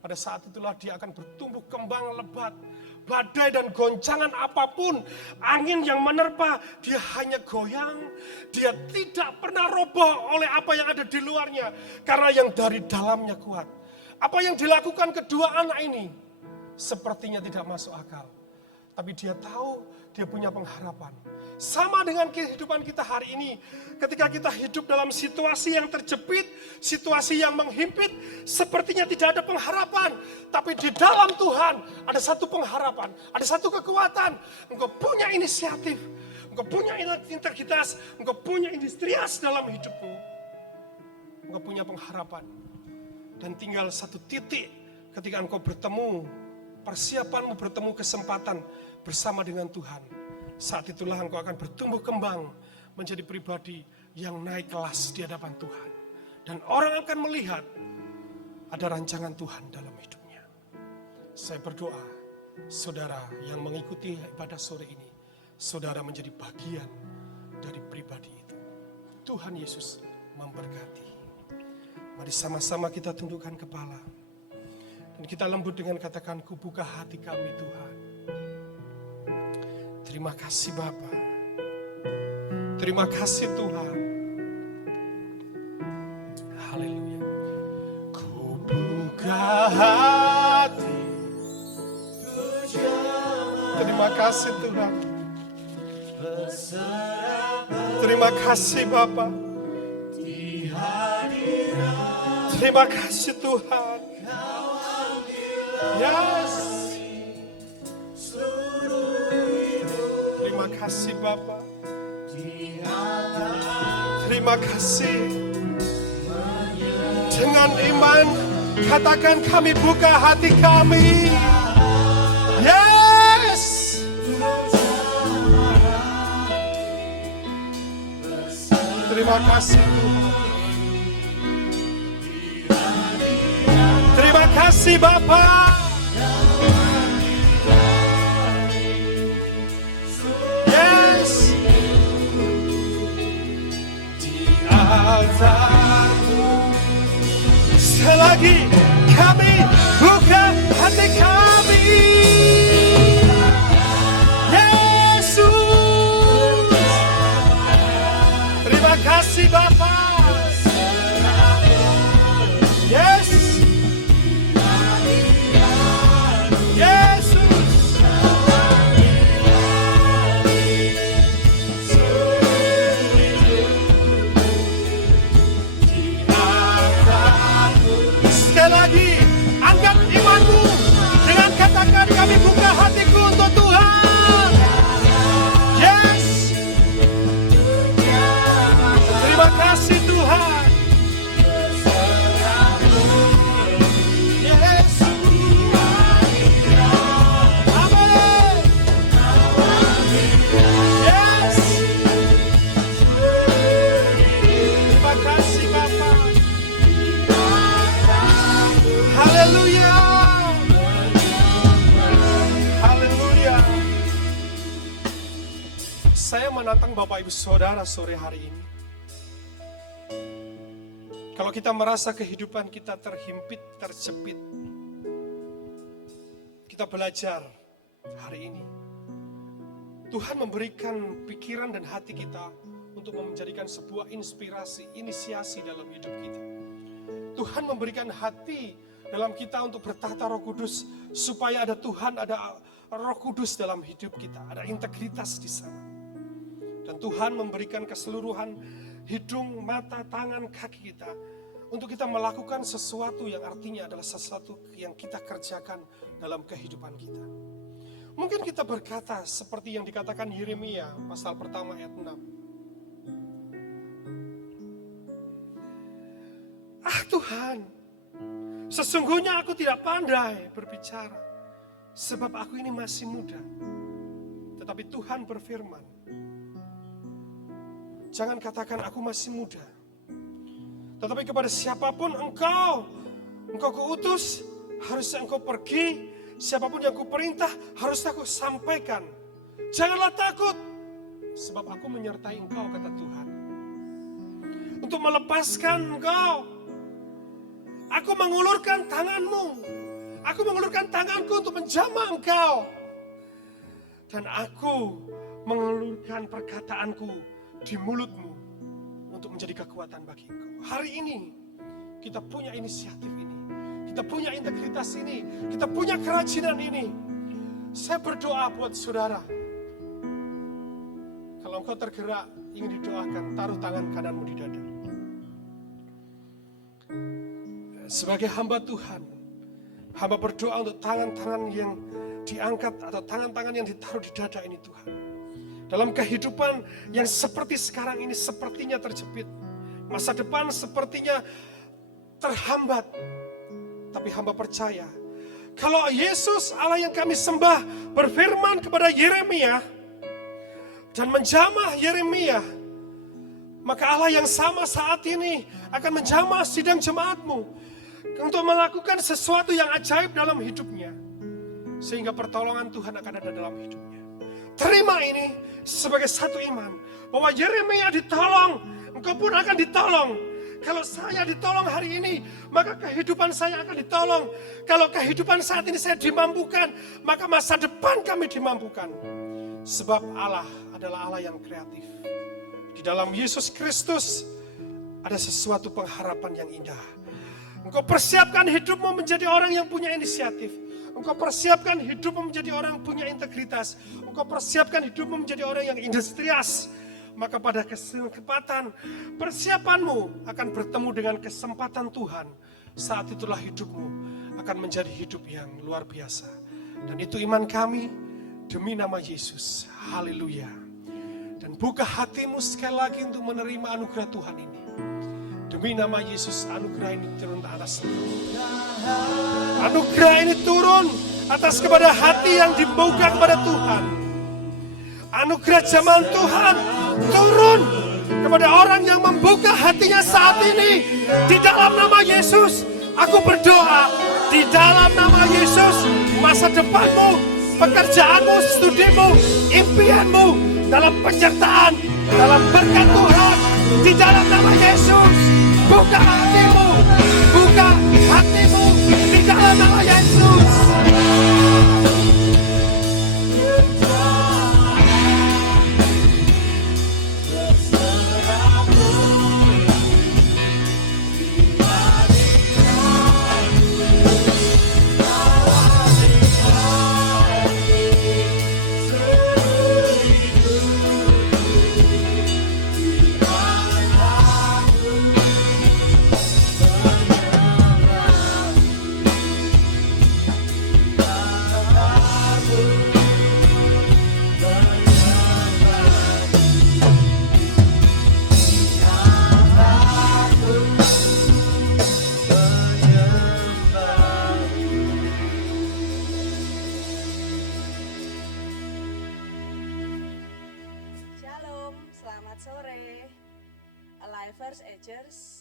Pada saat itulah dia akan bertumbuh kembang lebat. Badai dan goncangan apapun, angin yang menerpa, dia hanya goyang. Dia tidak pernah roboh oleh apa yang ada di luarnya. Karena yang dari dalamnya kuat. Apa yang dilakukan kedua anak ini, sepertinya tidak masuk akal. Tapi dia tahu dia punya pengharapan. Sama dengan kehidupan kita hari ini. Ketika kita hidup dalam situasi yang terjepit, situasi yang menghimpit, sepertinya tidak ada pengharapan. Tapi di dalam Tuhan ada satu pengharapan, ada satu kekuatan. Engkau punya inisiatif, engkau punya integritas, engkau punya industrias dalam hidupmu. Engkau punya pengharapan. Dan tinggal satu titik ketika engkau bertemu, persiapanmu bertemu kesempatan bersama dengan Tuhan. Saat itulah engkau akan bertumbuh kembang menjadi pribadi yang naik kelas di hadapan Tuhan. Dan orang akan melihat ada rancangan Tuhan dalam hidupnya. Saya berdoa, saudara yang mengikuti ibadah sore ini, saudara menjadi bagian dari pribadi itu. Tuhan Yesus memberkati. Mari sama-sama kita tundukkan kepala. Dan kita lembut dengan katakan, ku buka hati kami Tuhan. Terima kasih Bapa. Terima kasih Tuhan. Haleluya. Ku buka hati. Terima kasih Tuhan. Terima kasih Bapa. Terima kasih Tuhan. Yes. Terima kasih Bapa. Terima kasih. Dengan iman katakan kami buka hati kami. Yes. Terima kasih Tuhan. Terima kasih Bapa. Yes. Di altar-Mu. Sekali lagi kami buka hati kami. Yesus. Terima kasih Bapa. Yes. Kami buka hatiku untuk Tuhan. Yes. Terima kasih Tuhan. Yes. Amin. Yes. Terima kasih Bapa. Haleluya. Saya menantang Bapak Ibu Saudara sore hari ini. Kalau kita merasa kehidupan kita terhimpit, terjepit, kita belajar hari ini. Tuhan memberikan pikiran dan hati kita untuk menjadikan sebuah inspirasi, inisiasi dalam hidup kita. Tuhan memberikan hati dalam kita untuk bertata Roh Kudus, supaya ada Tuhan, ada Roh Kudus dalam hidup kita, ada integritas di sana. Dan Tuhan memberikan keseluruhan hidung, mata, tangan, kaki kita untuk kita melakukan sesuatu yang artinya adalah sesuatu yang kita kerjakan dalam kehidupan kita. Mungkin kita berkata seperti yang dikatakan Yeremia pasal pertama ayat 6. Ah Tuhan, sesungguhnya aku tidak pandai berbicara, sebab aku ini masih muda. Tetapi Tuhan berfirman, jangan katakan aku masih muda, Tetapi kepada siapapun engkau kuutus, harusnya engkau pergi. Siapapun yang kuperintah, harusnya aku sampaikan. Janganlah takut, sebab aku menyertai engkau, kata Tuhan. Untuk melepaskan engkau, aku mengulurkan tanganmu. Aku mengulurkan tanganku untuk menjamah engkau. Dan aku mengulurkan perkataanku di mulutmu untuk menjadi kekuatan bagi engkau. Hari ini kita punya inisiatif ini. Kita punya integritas ini, kita punya kerajinan ini. Saya berdoa buat saudara. Kalau engkau tergerak, ingin didoakan, taruh tangan kananmu di dada. Sebagai hamba Tuhan, hamba berdoa untuk tangan-tangan yang diangkat atau tangan-tangan yang ditaruh di dada ini Tuhan. Dalam kehidupan yang seperti sekarang ini sepertinya terjepit. Masa depan sepertinya terhambat. Tapi hamba percaya, kalau Yesus Allah yang kami sembah berfirman kepada Yeremia dan menjamah Yeremia, maka Allah yang sama saat ini akan menjamah sidang jemaatmu untuk melakukan sesuatu yang ajaib dalam hidupnya, sehingga pertolongan Tuhan akan ada dalam hidupnya. Terima ini sebagai satu iman, bahwa Yeremia ditolong, engkau pun akan ditolong. Kalau saya ditolong hari ini, maka kehidupan saya akan ditolong. Kalau kehidupan saat ini saya dimampukan, maka masa depan kami dimampukan. Sebab Allah adalah Allah yang kreatif. Di dalam Yesus Kristus ada sesuatu pengharapan yang indah. Engkau persiapkan hidupmu menjadi orang yang punya inisiatif. Engkau persiapkan hidupmu menjadi orang yang punya integritas. Engkau persiapkan hidupmu menjadi orang yang industrias. Maka pada kesempatan persiapanmu akan bertemu dengan kesempatan Tuhan. Saat itulah hidupmu akan menjadi hidup yang luar biasa. Dan itu iman kami demi nama Yesus. Haleluya. Dan buka hatimu sekali lagi untuk menerima anugerah Tuhan ini. Demi nama Yesus, anugerah ini turun atas. Anugerah ini turun atas kepada hati yang dibuka kepada Tuhan. Anugerah zaman Tuhan turun kepada orang yang membuka hatinya saat ini. Di dalam nama Yesus, aku berdoa. Di dalam nama Yesus, masa depanmu, pekerjaanmu, studimu, impianmu, dalam penyertaan, dalam berkat Tuhan. Di dalam nama Yesus, buka hatimu, buka hatimu. Di dalam nama Yesus.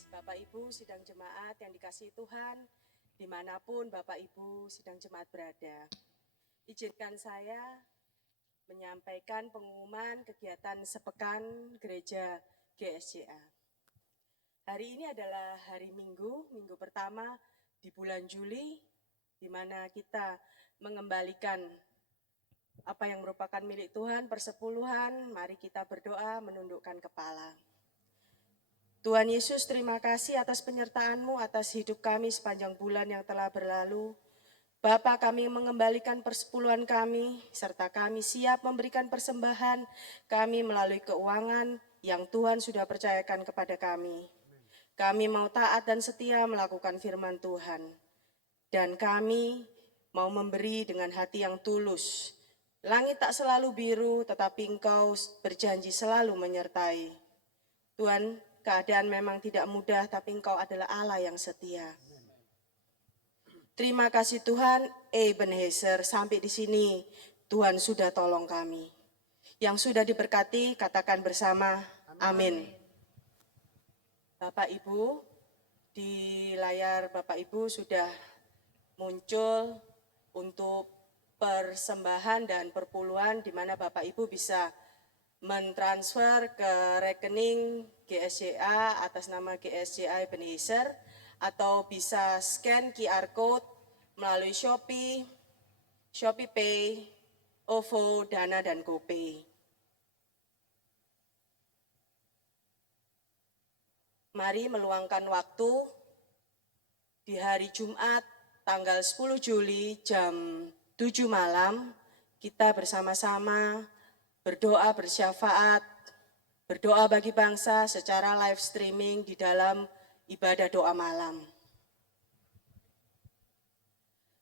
Bapak Ibu sidang jemaat yang dikasihi Tuhan, dimanapun Bapak Ibu sidang jemaat berada. Izinkan saya menyampaikan pengumuman kegiatan sepekan gereja GSCA. Hari ini adalah hari Minggu pertama di bulan Juli, di mana kita mengembalikan apa yang merupakan milik Tuhan, persepuluhan. Mari kita berdoa menundukkan kepala. Tuhan Yesus, terima kasih atas penyertaan-Mu atas hidup kami sepanjang bulan yang telah berlalu. Bapa, kami mengembalikan persepuluhan kami, serta kami siap memberikan persembahan kami melalui keuangan yang Tuhan sudah percayakan kepada kami. Kami mau taat dan setia melakukan firman Tuhan. Dan kami mau memberi dengan hati yang tulus. Langit tak selalu biru, tetapi Engkau berjanji selalu menyertai. Tuhan, keadaan memang tidak mudah, tapi Engkau adalah Allah yang setia. Terima kasih Tuhan, Ebenezer, sampai di sini Tuhan sudah tolong kami. Yang sudah diberkati, katakan bersama, amin. Bapak Ibu, Di layar Bapak Ibu sudah muncul untuk persembahan dan perpuluhan di mana Bapak Ibu bisa mentransfer ke rekening GSJA atas nama GSJA Ebenezer atau bisa scan QR code melalui Shopee, ShopeePay, OVO, Dana, dan GoPay. Mari meluangkan waktu di hari Jumat tanggal 10 Juli jam 7 malam, kita bersama-sama berdoa bersyafaat, berdoa bagi bangsa secara live streaming di dalam ibadah doa malam.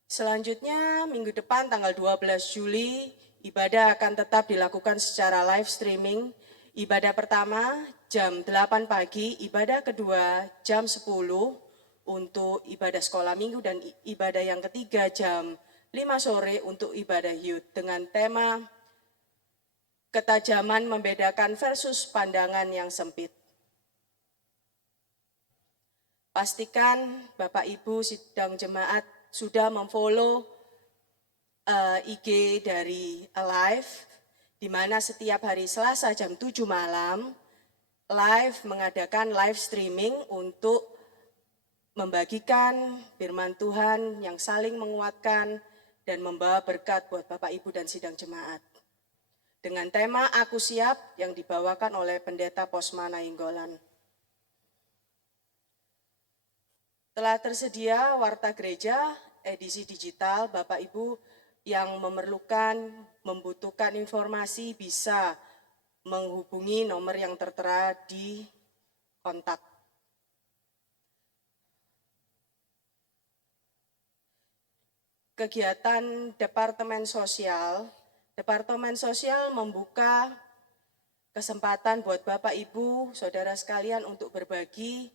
Selanjutnya, minggu depan tanggal 12 Juli, ibadah akan tetap dilakukan secara live streaming. Ibadah pertama jam 8 pagi, ibadah kedua jam 10 untuk ibadah sekolah minggu, dan ibadah yang ketiga jam 5 sore untuk ibadah youth dengan tema ketajaman membedakan versus pandangan yang sempit. Pastikan Bapak Ibu sidang jemaat sudah memfollow IG dari Alive, di mana setiap hari Selasa jam 7 malam, Live mengadakan live streaming untuk membagikan firman Tuhan yang saling menguatkan dan membawa berkat buat Bapak Ibu dan sidang jemaat. Dengan tema Aku Siap yang dibawakan oleh Pendeta Posma Nainggolan. Telah tersedia warta gereja edisi digital. Bapak Ibu yang membutuhkan informasi bisa menghubungi nomor yang tertera di kontak. Kegiatan Departemen Sosial membuka kesempatan buat Bapak Ibu, saudara sekalian untuk berbagi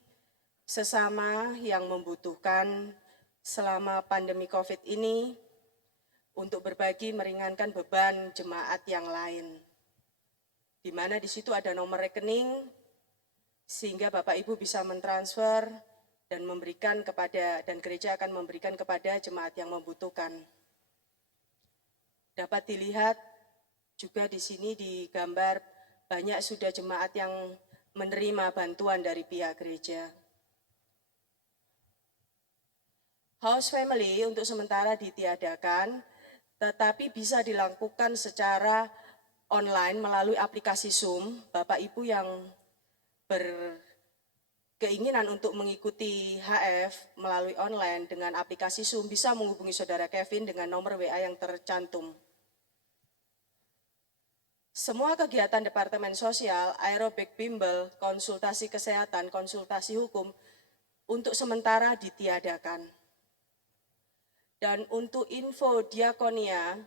sesama yang membutuhkan selama pandemi COVID ini, untuk berbagi meringankan beban jemaat yang lain. Di mana di situ ada nomor rekening, sehingga Bapak Ibu bisa mentransfer dan memberikan dan gereja akan memberikan kepada jemaat yang membutuhkan. Dapat dilihat juga di sini di gambar banyak sudah jemaat yang menerima bantuan dari pihak gereja. House family untuk sementara ditiadakan, tetapi bisa dilakukan secara online melalui aplikasi Zoom. Bapak Ibu yang berkeinginan untuk mengikuti HF melalui online dengan aplikasi Zoom bisa menghubungi saudara Kevin dengan nomor WA yang tercantum. Semua kegiatan Departemen Sosial, aerobik bimbel, konsultasi kesehatan, konsultasi hukum untuk sementara ditiadakan. Dan untuk info diakonia,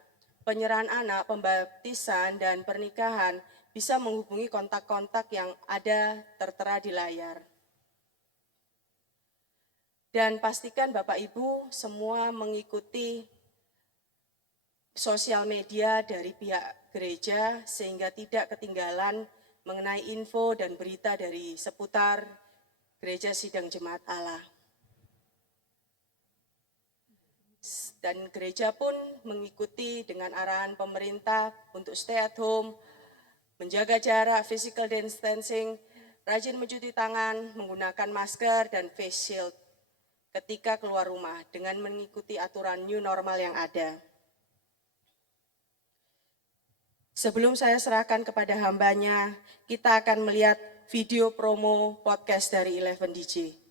penyerahan anak, pembaptisan, dan pernikahan bisa menghubungi kontak-kontak yang ada tertera di layar. Dan pastikan Bapak Ibu semua mengikuti sosial media dari pihak gereja sehingga tidak ketinggalan mengenai info dan berita dari seputar Gereja Sidang Jemaat Allah. Dan gereja pun mengikuti dengan arahan pemerintah untuk stay at home, menjaga jarak, physical distancing, rajin mencuci tangan, menggunakan masker dan face shield ketika keluar rumah dengan mengikuti aturan new normal yang ada. Sebelum saya serahkan kepada hambanya, kita akan melihat video promo podcast dari 11 DJ.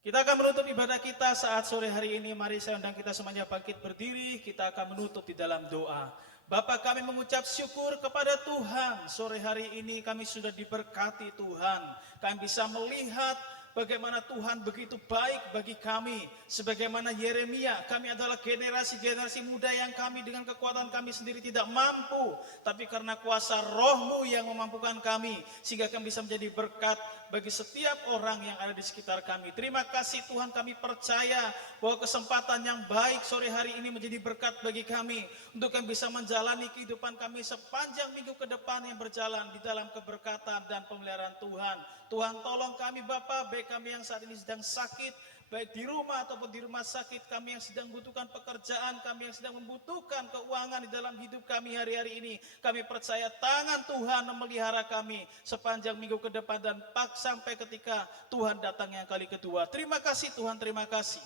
Kita akan menutup ibadah kita saat sore hari ini. Mari saya undang kita semuanya bangkit berdiri. Kita akan menutup di dalam doa. Bapa, kami mengucap syukur kepada Tuhan. Sore hari ini kami sudah diberkati Tuhan. Kami bisa melihat bagaimana Tuhan begitu baik bagi kami. Sebagaimana Yeremia, kami adalah generasi-generasi muda yang kami dengan kekuatan kami sendiri tidak mampu. Tapi karena kuasa Roh-Mu yang memampukan kami, sehingga kami bisa menjadi berkat bagi setiap orang yang ada di sekitar kami. Terima kasih Tuhan, kami percaya bahwa kesempatan yang baik sore hari ini menjadi berkat bagi kami. Untuk kami bisa menjalani kehidupan kami sepanjang minggu ke depan yang berjalan di dalam keberkatan dan pemeliharaan Tuhan. Tuhan tolong kami Bapa, baik kami yang saat ini sedang sakit, baik di rumah ataupun di rumah sakit, kami yang sedang membutuhkan pekerjaan, kami yang sedang membutuhkan keuangan di dalam hidup kami hari-hari ini. Kami percaya tangan Tuhan memelihara kami sepanjang minggu ke depan dan sampai ketika Tuhan datang yang kali kedua. Terima kasih Tuhan, terima kasih.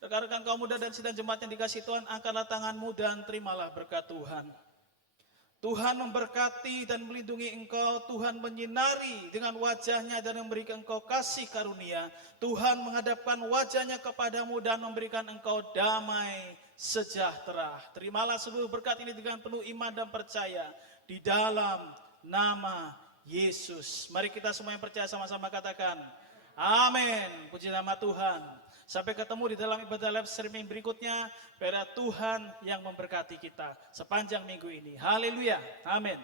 Rekan-rekan kaum muda dan sidang jemaat yang dikasih Tuhan, angkatlah tanganmu dan terimalah berkat Tuhan. Tuhan memberkati dan melindungi engkau. Tuhan menyinari dengan wajahnya dan memberikan engkau kasih karunia. Tuhan menghadapkan wajahnya kepadamu dan memberikan engkau damai sejahtera. Terimalah seluruh berkat ini dengan penuh iman dan percaya di dalam nama Yesus. Mari kita semua yang percaya sama-sama katakan amin. Puji nama Tuhan. Sampai ketemu di dalam ibadah live streaming berikutnya. Biar Tuhan yang memberkati kita sepanjang minggu ini. Haleluya. Amin.